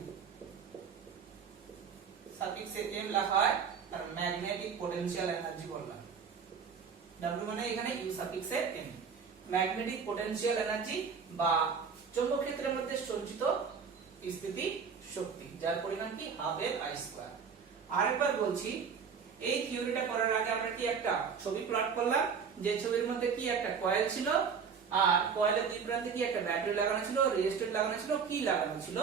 সাফিক্সে M লেখা হয়, আর ম্যাগনেটিক পটেনশিয়াল এনার্জি বললাম। W মানে এখানে U সাফিক্সে M, magnetic potential energy বা চৌম্বক ক্ষেত্রের মধ্যে সঞ্চিত স্থিতি শক্তি, যার পরিমাণ কি হাফ L I স্কয়ার। আরেকবার বলছি, এই থিওরিটা করার আগে আমরা কি একটা ছবি প্লট করলাম, যে ছবির মধ্যে কি একটা কয়েল ছিল, আর কয়েলের দুই প্রান্তে কি একটা ব্যাটারি লাগানো ছিল, রেজিস্টর লাগানো ছিল, কি লাগানো ছিল,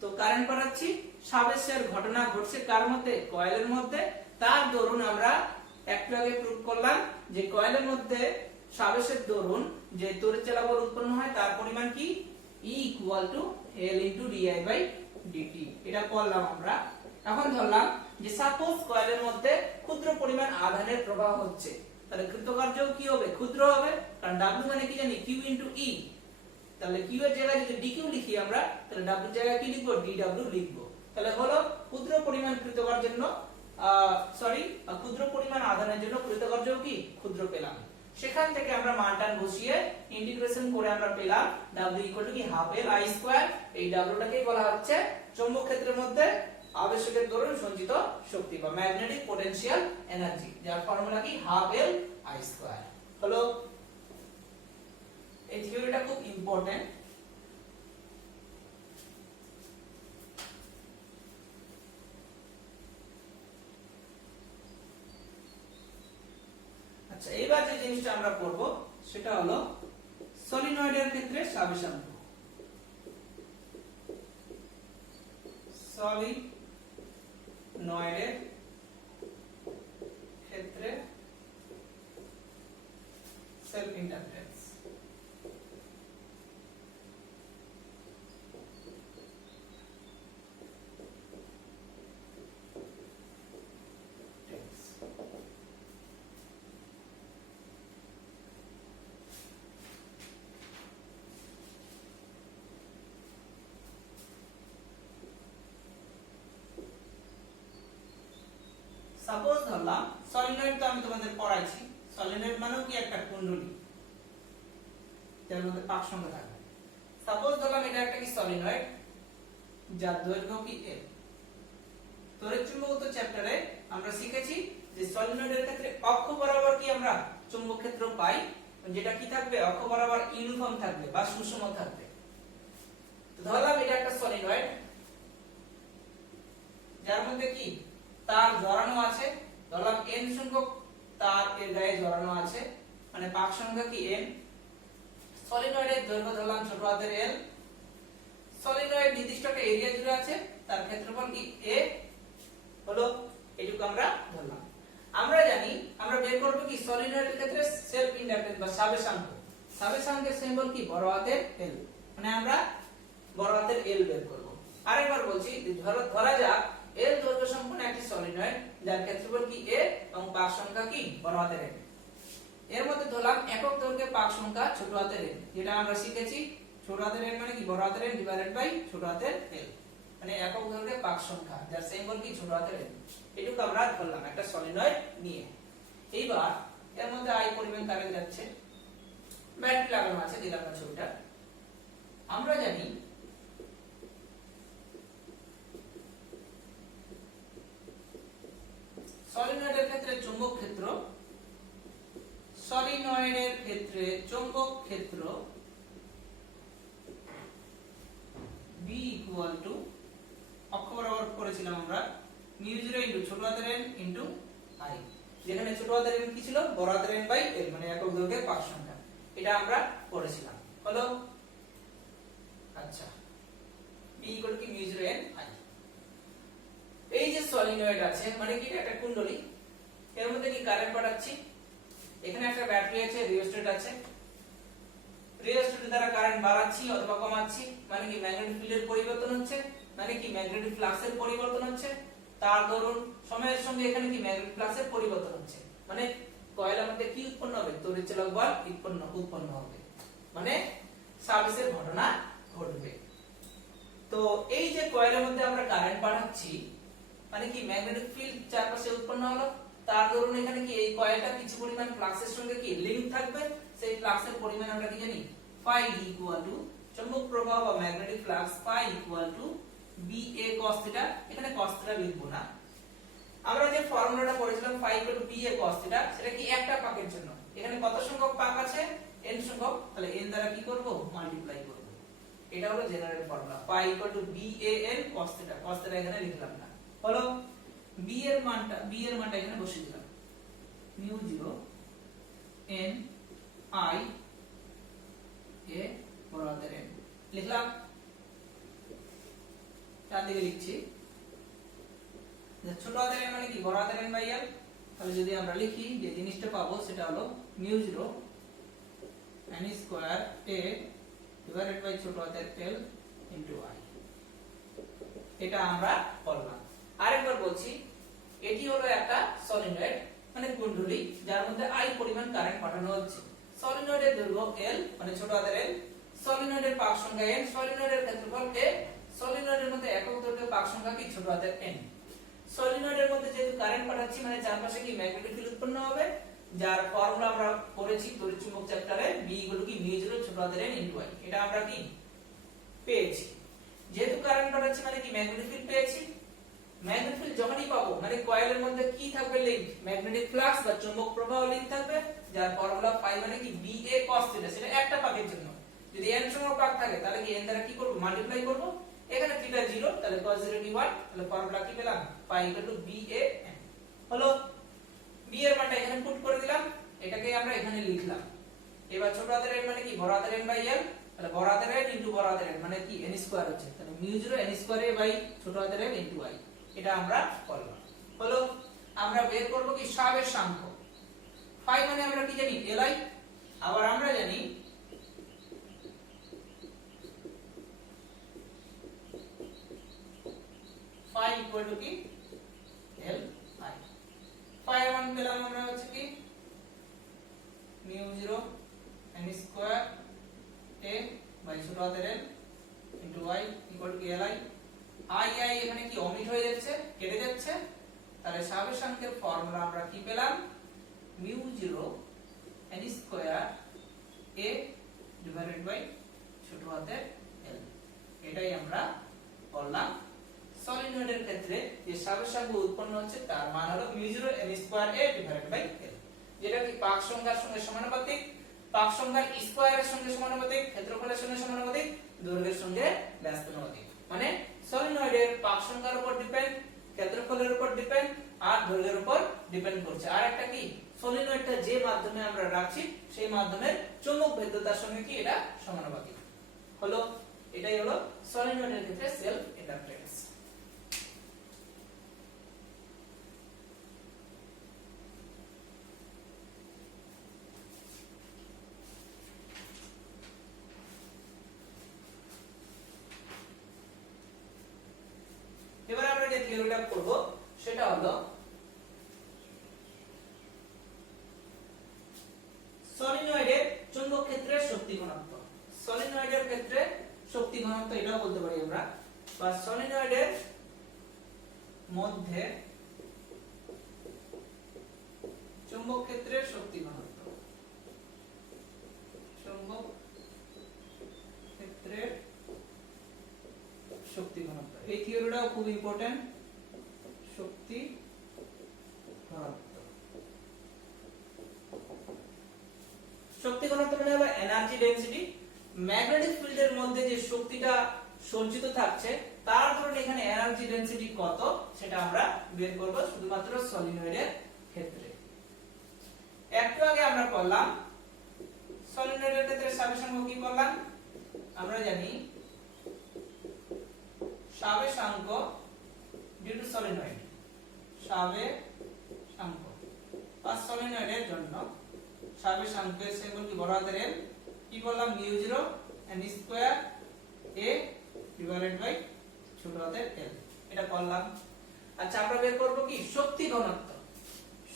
তো কারেন্ট পাঠাচ্ছি, সাবেশের ঘটনা ঘটছে কার মধ্যে, কয়েলের মধ্যে। তার দরুন আমরা একটু আগে প্রুভ করলাম যে কয়েলের মধ্যে সাবেশের দরুন যে তড়িৎ চালক উৎপন্ন হয় তার পরিমাণ কি E equal to L into di by dt, এটা করলাম আমরা। এখন ধরলাম যে সাপোজ কয়েলের মধ্যে ক্ষুদ্র পরিমাণ আধানের প্রবাহ হচ্ছে, তাহলে কৃতকার্য কি হবে, ক্ষুদ্র হবে, কারণ W মানে কি জানি Q into E, তাহলে Q এর জায়গায় যদি dq লিখি আমরা, তাহলে W এর জায়গায় কি লিখবো dW লিখবো। তাহলে হলো ক্ষুদ্র পরিমাণ কৃতকার্যের জন্য ক্ষুদ্র পরিমাণ আধানের জন্য কৃতকার্য কি ক্ষুদ্র পেলাম। সেখান থেকে আমরা মানটান বসিয়ে ইন্টিগ্রেশন করে আমরা পেলাম W equal to কি হাফ L I স্কয়ার। এই W টাকেই বলা হচ্ছে চৌম্বক ক্ষেত্রের মধ্যে আবেশকের দরুন সঞ্চিত শক্তি বা ম্যাগনেটিক পটেনশিয়াল এনার্জি, যার ফর্মুলা কি হাফ L I স্কয়ার। হলো এই থিওরিটা খুব ইম্পর্টেন্ট। আচ্ছা, এবার যে জিনিসটা আমরা করব সেটা হলো সলিনয়েডের ক্ষেত্রে সাবেশাঙ্ক। সলিনয়েডের ক্ষেত্রে সেলফ ইন্ডাকটেন্স। সাপোজ ধরলাম সলিনয়েড, তো আমি তোমাদের পড়াইছি, সলিনয়েড মানে কি একটা কুণ্ডলী যার মধ্যে পাক সংখ্যা থাকে। সাপোজ ধরলাম এটা একটা কি সলিনয়েড যার দৈর্ঘ্য কি L। তড়িৎচুম্বকত্ব চ্যাপ্টারে আমরা শিখেছি যে সলিনয়েডের ক্ষেত্রে অক্ষ বরাবর কি আমরা চুম্বক ক্ষেত্র পাই, যেটা কি থাকবে অক্ষ বরাবর ইউনিফর্ম থাকবে বা সুষম থাকবে। তো ধরলাম এটা একটা সলিনয়েড যার মধ্যে কি তার জড়ানো আছে, ধরলাম n সংখ্যক তার এর গায়ে জড়ানো আছে, মানে পাক সংখ্যা কি n। সলিনয়েডের দৈর্ঘ্য ধরলাম ছোট হাতের l। সলিনয়েড নির্দিষ্ট একটা এরিয়া জুড়ে আছে, তার ক্ষেত্রফল কি a হলো, এটুকু আমরা ধরলাম। আমরা জানি আমরা বের করব কি সলিনয়েডের ক্ষেত্রে সেলফ ইন্ডাকটেন্স বা সাবেশাঙ্ক। সাবেশাঙ্কের সিম্বল কি বড় হাতের l, মানে আমরা বড় হাতের l বের করব। আরেকবার বলছি, ধরা যাক l দৈর্ঘ্য সম্পন্ন একটি সলিনয়েড যার ক্ষেত্রফল কি a এবং পাক সংখ্যা কি বড় হাতের n। এর মধ্যে ধরলাম একক দৈর্ঘ্যে পাক সংখ্যা ছোট হাতের n, যেটা আমরা শিখেছি ছোট হাতের n মানে কি বড় হাতের n ডিভাইডেড বাই ছোট হাতের l, মানে একক দৈর্ঘ্যে পাক সংখ্যা যার সিম্বল কি ছোট হাতের n। এটুকু আমরা ধরলাম একটা সলিনয়েড নিয়ে। এইবার এর মধ্যে I পরিমাণ কারেন্ট যাচ্ছে, ব্যাটারি লাগানো আছে, দিলাম না ছবিটা। আমরা জানি সলিনয়েডের ক্ষেত্রে চৌম্বক ক্ষেত্র, সলিনয়েডের ক্ষেত্রে চৌম্বক ক্ষেত্র B ইকুয়াল টু অক্ষ বরাবর করেছিলাম আমরা μ0 ইনটু ছোট হাতের n ইনটু I, যেখানে ছোট হাতের n কি ছিল বড় হাতের n বাই l, মানে একক দৈর্ঘ্যের পাক সংখ্যা। এটা আমরা পড়েছিলাম হলো। আচ্ছা, B ইকুয়াল টু কি μ0 n I। এই যে সলিনয়েড আছে মানে কি এটা একটা কুণ্ডলী, এর মধ্যে কি কারেন্ট পাঠাচ্ছি, এখানে একটা ব্যাটারি আছে, রিওস্ট্যাট আছে, রিওস্ট্যাটের দ্বারা কারেন্ট বাড়াচ্ছি অথবা কমাচ্ছি, মানে কি ম্যাগনেটিক ফিল্ডের পরিবর্তন হচ্ছে, মানে কি ম্যাগনেটিক ফ্লাক্সের পরিবর্তন হচ্ছে। তার দরুন সময়ের সঙ্গে এখানে কি ম্যাগনেটিক ফ্লাক্সের পরিবর্তন হচ্ছে, মানে কয়েলের মধ্যে কি উৎপন্ন হবে, তড়িৎচালক বল উৎপন্ন হবে, মানে সার্ভিসের ঘটনা ঘটবে। তো এই যে কয়েলের মধ্যে আমরা কারেন্ট পাঠাচ্ছি মানে কি ম্যাগনেটিক ফিল্ড চারপাশে উৎপন্ন হলো, তার দরুন এখানে কি এই কয়েলটা কিছু পরিমাণ ফ্লাক্সের সঙ্গে কি লিংক থাকবে, সেই ফ্লাক্সের পরিমাণ আমরা কি জানি phi ইকুয়াল টু চৌম্বক প্রবাহ বা magnetic flux phi equal to BA cos θ। এখানে cos θ লিখব না, আমরা যে ফর্মুলাটা পড়েছিলাম phi equal to BA cos θ, সেটা কি একটা পাকের জন্য। এখানে কত সংখ্যক পাক আছে n সংখ্যক, তাহলে n দ্বারা কি করব মাল্টিপ্লাই করব। এটা হলো general formula phi equal two BAN cos θ। cos θ এখানে লিখলাম না, হলো b এর মানটা এখানে বসিয়ে দিলাম μ0 n I a বড় হাতের n লিখলাম। ডান দিকে লিখছি ছোট হাতের n মানে কি বড় হাতের n বাই l, তাহলে যদি আমরা লিখি যে জিনিসটা পাবো সেটা হলো μ0 n square a divided by ছোট হাতের l ইনটু I। এটা আমরা করলাম। আরেকবার বলছি, এটি হলো একটা সলিনয়েড মানে কুণ্ডলী যার মধ্যে I পরিমাণ কারেন্ট পাঠানো হচ্ছে। সলিনয়েডের দৈর্ঘ্য l মানে ছোট হাতের l, সলিনয়েডের পাক সংখ্যা n, সলিনয়েডের ক্ষেত্রফল a, সলিনয়েডের মধ্যে একক দৈর্ঘ্যের পাক সংখ্যা কি ছোট হাতের n। সলিনয়েডের মধ্যে যেহেতু কারেন্ট পাঠাচ্ছি মানে চারপাশে কি ম্যাগনেটিক ফিল্ড উৎপন্ন হবে, যার ফর্মুলা আমরা পড়েছি তড়িৎচুম্বক চ্যাপ্টারে B ইকুয়াল টু কি μ0 ছোট হাতের n ইনটু I। এটা আমরা কি পেয়েছি, যেহেতু কারেন্ট পাঠাচ্ছি মানে কি ম্যাগনেটিক ফিল্ড পেয়েছি। ম্যাগনেটিক ফিল্ড যখনই পাবো মানে কয়েলের মধ্যে কি থাকবে লিংক, ম্যাগনেটিক ফ্লাক্স বা চৌম্বক প্রবাহ লিংক থাকবে, যার ফর্মুলা phi মানে কি BA cos θ, সেটা একটা পাকের জন্য। যদি n সংখ্যক পাক থাকে তাহলে কি n দ্বারা কি করব মাল্টিপ্লাই করব, এখানে θ 0 তাহলে cos 0 dy, তাহলে ফর্মুলা কি পেলাম phi ইকুয়াল টু BAN হলো। B এর মানটা এখানে পুট করে দিলাম, এটাকে আমরা এখানে লিখলাম। এবার ছোট হাতের n মানে কি বড় হাতের n বাই l, তাহলে বড় হাতের n ইনটু বড় হাতের n মানে কি n স্কয়ার হচ্ছে, তাহলে μ0 n স্কয়ার a বাই ছোট হাতের n ইনটু I। এটা আমরা করলাম হলো। আমরা বের করব কি সাবেশাঙ্ক, phi মানে আমরা কি জানি li, আবার আমরা জানি phi ইকুয়াল টু কি li। phi এর মান পেলাম আমরা হচ্ছে কি μ0 n স্কয়ার a বাই ছোট হাতের n into I equal to কি li। I এখানে কি অমিট হয়ে যাচ্ছে, কেটে যাচ্ছে, তাহলে সাবেশাঙ্কের ফর্মুলা আমরা কি পেলাম μ0 n square a divided by ছোট হাতের l। এটাই আমরা করলাম। সলিনয়েডের ক্ষেত্রে যে সাবেশাঙ্ক উৎপন্ন হচ্ছে তার মান হলো μ0 n square a divided by l, যেটা কি পাক সংখ্যার সঙ্গে সমানুপাতিক, পাক সংখ্যার স্কয়ারের সঙ্গে সমানুপাতিক, ক্ষেত্রফলের সঙ্গে সমানুপাতিক, দৈর্ঘ্যের সঙ্গে ব্যস্তানুপাতিক। মানে সলিনয়েডের পাক সংখ্যার উপর ডিপেন্ড, ক্ষেত্রফলের উপর ডিপেন্ড আর দৈর্ঘ্যের উপর ডিপেন্ড করছে। আর একটা কি, সলিনয়েডটা যে মাধ্যমে আমরা রাখছি সেই মাধ্যমের চৌম্বক ভেদ্যতার সঙ্গে কি এটা সমানুপাতিক হলো। এটাই হলো সলিনয়েডের ক্ষেত্রে সেলফ ইন্ডাকটেন্স। এবার আমরা যে থিওরিটা করব সেটা হলো সলিনয়েডের চৌম্বক ক্ষেত্রের শক্তি ঘনত্ব। সলিনয়েডের ক্ষেত্রে শক্তি ঘনত্ব এটাও বলতে পারি আমরা, বা সলিনয়েডের মধ্যে চৌম্বক ক্ষেত্রের শক্তি ঘনত্ব। চৌম্বক ক্ষেত্রের শক্তি ঘনত্ব, এই থিওরিটাও খুব ইম্পর্টেন্ট। শক্তি ঘনত্ব, শক্তি ঘনত্ব মানে হলো এনার্জি ডেনসিটি। ম্যাগনেটিক ফিল্ডের মধ্যে যে শক্তিটা সঞ্চিত থাকছে তার ধরুন এখানে এনার্জি ডেনসিটি কত সেটা আমরা বের করব শুধুমাত্র সলিনয়েডের ক্ষেত্রে। একটু আগে আমরা করলাম সলিনয়েডের ক্ষেত্রে সাবেশাঙ্ক কি করলাম, আমরা জানি সাবেশাঙ্ক ডিউ টু সলিনয়েড, সাবেশাঙ্ক বা সলিনয়েডের জন্য সাবেশাঙ্কের সিম্বল কি বড় হাতের এল, কি করলাম μ0 n square a divided by ছোট হাতের l, এটা করলাম। আচ্ছা আমরা বের করব কি শক্তি ঘনত্ব।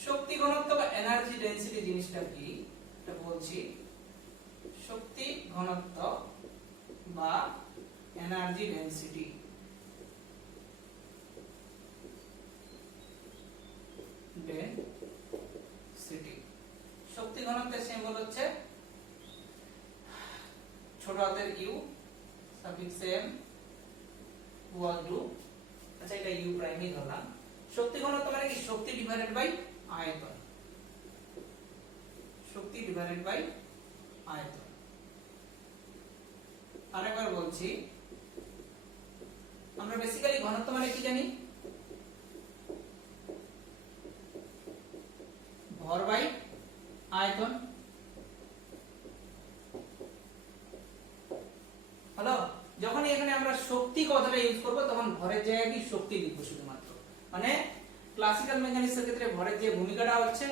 শক্তি ঘনত্ব বা এনার্জি ডেনসিটি জিনিসটা কি এটা বলছি। শক্তি ঘনত্ব বা এনার্জি ডেনসিটি শক্তি ঘনত্বের সিম্বল হচ্ছে ছোট হাতের u suffix M equal to, আচ্ছা এটা ইউ প্রাইমই ধরলাম। শক্তি ঘনত্ব মানে কি শক্তি ডিভাইডেড বাই আয়তন, শক্তি ডিভাইডেড বাই আয়তন। আরেকবার বলছি, আমরা বেসিক্যালি ঘনত্ব মানে কি জানি, ভর বাই আয়তন। হলো, যখন এখানে আমরা শক্তি কথাটা ইউজ করব তখন ভরের জায়গায় কি শক্তি লিখব শুধুমাত্র। মানে ক্লাসিক্যাল মেকানিক্সের ক্ষেত্রে ভরের যে ভূমিকাটা হচ্ছে,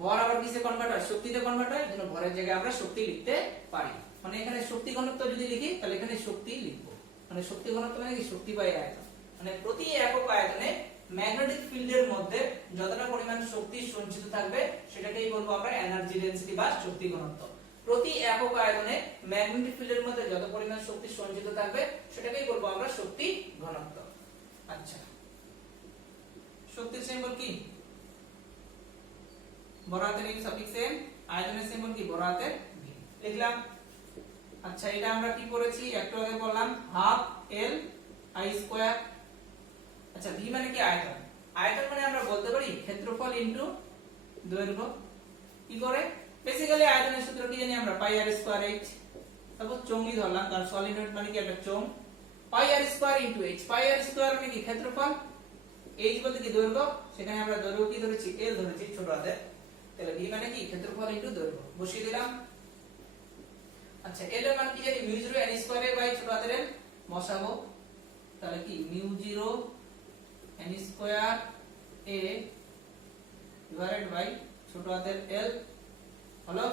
ভর আবার কিসে কনভার্ট হয়, শক্তিতে কনভার্ট হয়, এজন্য ভরের জায়গায় আমরা শক্তি লিখতে পারি। মানে এখানে শক্তি ঘনত্ব যদি লিখি তাহলে এখানে শক্তি লিখব। মানে শক্তি ঘনত্ব মানে কি শক্তি বাই আয়তন, মানে প্রতি একক আয়তনে ম্যাগনেটিক ফিল্ডের মধ্যে যতটা পরিমাণ শক্তি সঞ্চিত থাকবে সেটাকেই বলবো আমরা এনার্জি ডেনসিটি বা শক্তি ঘনত্ব। প্রতি একক আয়তনে ম্যাগনেটিক ফিল্ডের মধ্যে যত পরিমাণ শক্তি সঞ্চিত থাকবে সেটাকেই বলবো আমরা শক্তি ঘনত্ব। আচ্ছা শক্তির সিম্বল কি বড় হাতের ইউ সাফিক্স এম, আয়তনের সিম্বল কি বড় হাতের ভি লিখলাম। আচ্ছা এটা আমরা কি করেছি একটু আগে বললাম হাফ এল আই স্কয়ার। আচ্ছা ভি মানে কি আয়তন, আয়তন মানে আমরা বলতে পারি ক্ষেত্রফল ইনটু দৈর্ঘ্য। কি করে বেসিক্যালি আয়তনের সূত্র কি জানি আমরা পাই আর স্কয়ার এইচ। তারপর চোঙই ধরলাম কারণ সলিনয়েড মানে কি একটা চোঙ, পাই আর স্কয়ার ইনটু এইচ। পাই আর স্কয়ার মানে কি ক্ষেত্রফল, এইচ বলতে কি দৈর্ঘ্য, সেখানে আমরা দৈর্ঘ্য কি ধরেছি এল ধরেছি ছোট হাতের, তাহলে ভি মানে কি ক্ষেত্রফল ইনটু দৈর্ঘ্য বসিয়ে দিলাম। আচ্ছা এল এর মান কি জানি μ0 n স্কয়ার বাই ছোট হাতের এল বসাবো, তাহলে কি μ0 n square a divided by ছোট হাতের l হলো।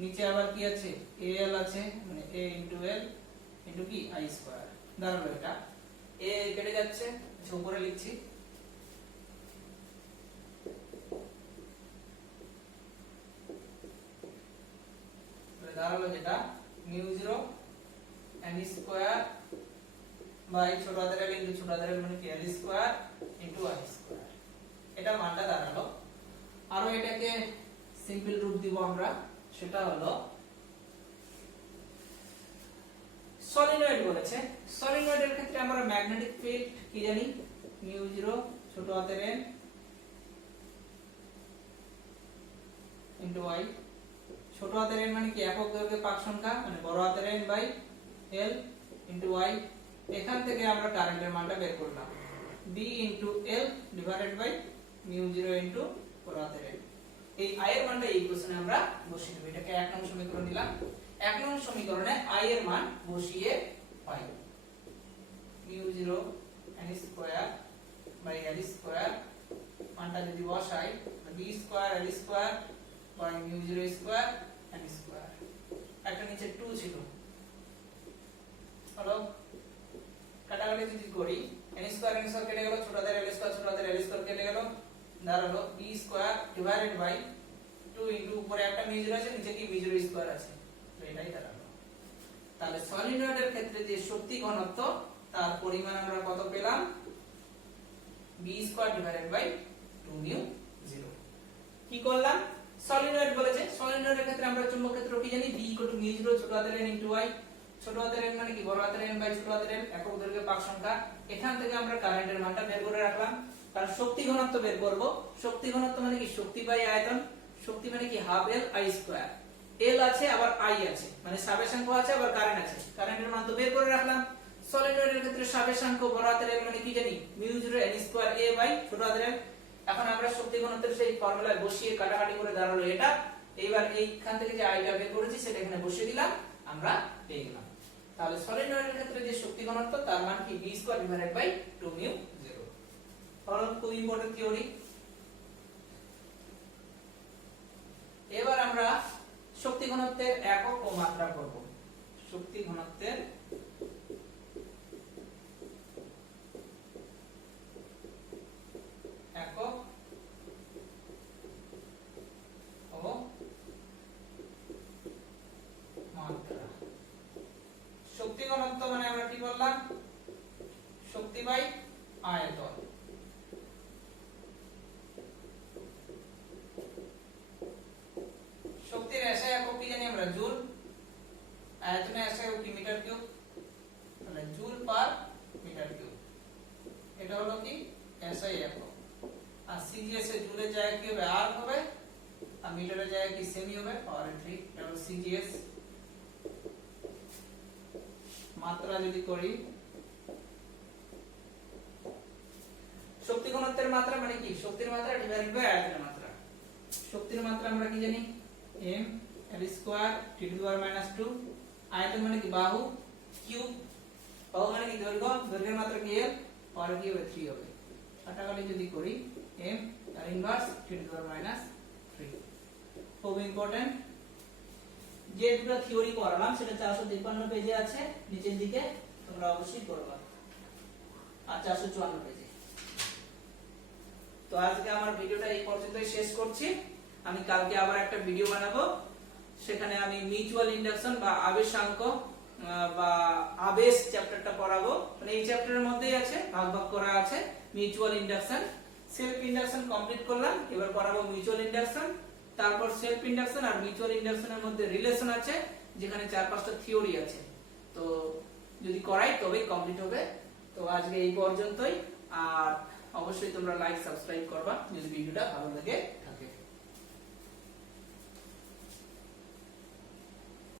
নিচে আবার কি আছে al আছে, মানে a ইনটু l ইনটু কি i স্কয়ার দাঁড়ালো। এটা a কেটে যাচ্ছে, আচ্ছা উপরে লিখছি দাঁড়ালো যেটা μ0 n স্কয়ার বাই ছোট হাতের l ইনটু ছোট হাতের l মানে কি l square into i square, এটা মানটা দাঁড়ালো। আরো এটাকে সিম্পল রূপ দিব আমরা, সেটা হলো সলিনয়েড বলেছে। সলিনয়েডের ক্ষেত্রে আমরা ম্যাগনেটিক ফিল্ড কি জানি μ0 ছোট হাতের n ইনটু i। ছোট হাতের n মানে কি একক দৈর্ঘ্যের পাক সংখ্যা, মানে বড় হাতের n বাই l ইনটু i। এখান থেকে আমরা কারেন্টের মানটা বের করলাম। b into l divided by mu 0 into পরাতের l। এই i এর মানটা এই কোশ্চেনে আমরা বসিয়ে দেব। এটাকে 1 নং সমীকরণ নিলাম। 1 নং সমীকরণে i এর মান বসিয়ে পাই mu 0 n square by l square, মানটা যদি বসাই b স্কয়ার l স্কয়ার by mu 0 square n square. একটা নিচে 2 ছিল, হলো কাটাকাটি যদি করি n স্কয়ার কেটে গেল, ছোটদের l স্কয়ার কেটে গেল, দাঁড়ালো b square divided by 2 into উপরে একটা mu 0 আছে, নিচে কি mu 0 স্কয়ার আছে, তো এটাই দাঁড়ালো। তাহলে সলিনয়েডের ক্ষেত্রে যে শক্তি ঘনত্ব তার পরিমাণ আমরা কত পেলাম, b square divided by 2 mu 0। কি করলাম, সলিনয়েড বলেছে, সলিনয়েডের ক্ষেত্রে আমরা চুম্বক ক্ষেত্র কি জানি, b mu 0 ছোট হাতের n ইনটু y। ছোট হাতের n মানে কি, বড় হাতের n বাই ছোট হাতের n, একক দৈর্ঘ্যের পাক সংখ্যা। এখান থেকে আমরা কারেন্টের মানটা বের করে রাখলাম। তার শক্তি ঘনত্ব বের করব। শক্তি ঘনত্ব মানে কি, শক্তি বাই আয়তন। শক্তি মানে কি half l i square. l আছে আবার i আছে, মানে সাবেশাঙ্ক আছে আবার কারেন্ট আছে। কারেন্টের মান তো বের করে রাখলাম। সলিনয়েডের ক্ষেত্রে সাবেশাঙ্ক বড় হাতের l মানে কি জানি, mu 0 n square a by ছোট হাতের l। এখন আমরা শক্তি ঘনত্বের সেই ফর্মুলায় বসিয়ে কাটাকাটি করে দাঁড়ালো এটা। এইবার এইখান থেকে যে আইটা বের করেছি সেটা এখানে বসিয়ে দিলাম, আমরা পেয়ে গেলাম। তাহলে সলিনয়েডের ক্ষেত্রে যে শক্তি ঘনত্ব তার মান কি, b square divided by 2 mu 0। কারণ খুব ইম্পর্টেন্ট থিওরি। এবার আমরা শক্তি ঘনত্বের একক ও মাত্রা করব। শক্তি ঘনত্বের একক ও মাত্রা। শক্তি ঘনত্ব মানে আমরা কি বললাম, শক্তি বাই আয়তন। শক্তির এসআই একক কি জানি আমরা, জুল। আয়তনের এসআই একক কি, মিটার কিউব। তাহলে জুল পার মিটার কিউব, এটা হলো কি এসআই একক। আর সিজিএস এর জুলের জায়গায় কি হবে, আর হবে, আর মিটারের জায়গায় কি সেমি হবে, পাওয়ার 3। এটা হলো সিজিএস। মাত্রা যদি করি, শক্তি ঘনত্বের মাত্রা মানে কি, শক্তির মাত্রা ডিভাইডেড বাই আয়তনের মাত্রা। শক্তির মাত্রা আমরা কি জানি, m l square t to the power -2। আয়তন মানে কি, বাহু কিউব। বাহু মানে কি, দৈর্ঘ্য। দৈর্ঘ্যের মাত্রা কি l, পাওয়ার কি হবে 3 হবে। কাটাকাটি যদি করি m তার ইনভার্স t টু দি পাওয়ার -3। খুব ইম্পর্টেন্ট। যে দুটো থিওরি পড়ালাম সেটা 453 পেজে আছে, নিচের দিকে তোমরা অবশ্যই পড়বা, আর 454 পেজে। তো আজকে আমার ভিডিওটা এই পর্যন্তই শেষ করছি। আমি কালকে আবার একটা ভিডিও বানাবো, সেখানে আমি মিউচুয়াল ইন্ডাকশন বা আবেশাঙ্ক বা আবেশ চ্যাপ্টারটা পড়াবো। মানে এই চ্যাপ্টারের মধ্যেই আছে, ভাগ ভাগ করা আছে mutual induction. Self induction complete করলাম, এবার পড়াবো মিউচুয়াল ইন্ডাকশন। তারপর সেলফ ইন্ডাকশন আর মিউচুয়াল ইন্ডাকশনের মধ্যে রিলেশন আছে, যেখানে 4-5টা থিওরি আছে। তো যদি করাই তবেই কমপ্লিট হবে। তো আজকে এই পর্যন্তই। আর অবশ্যই তোমরা লাইক সাবস্ক্রাইব করবা যদি ভিডিওটা ভালো লাগে থাকে।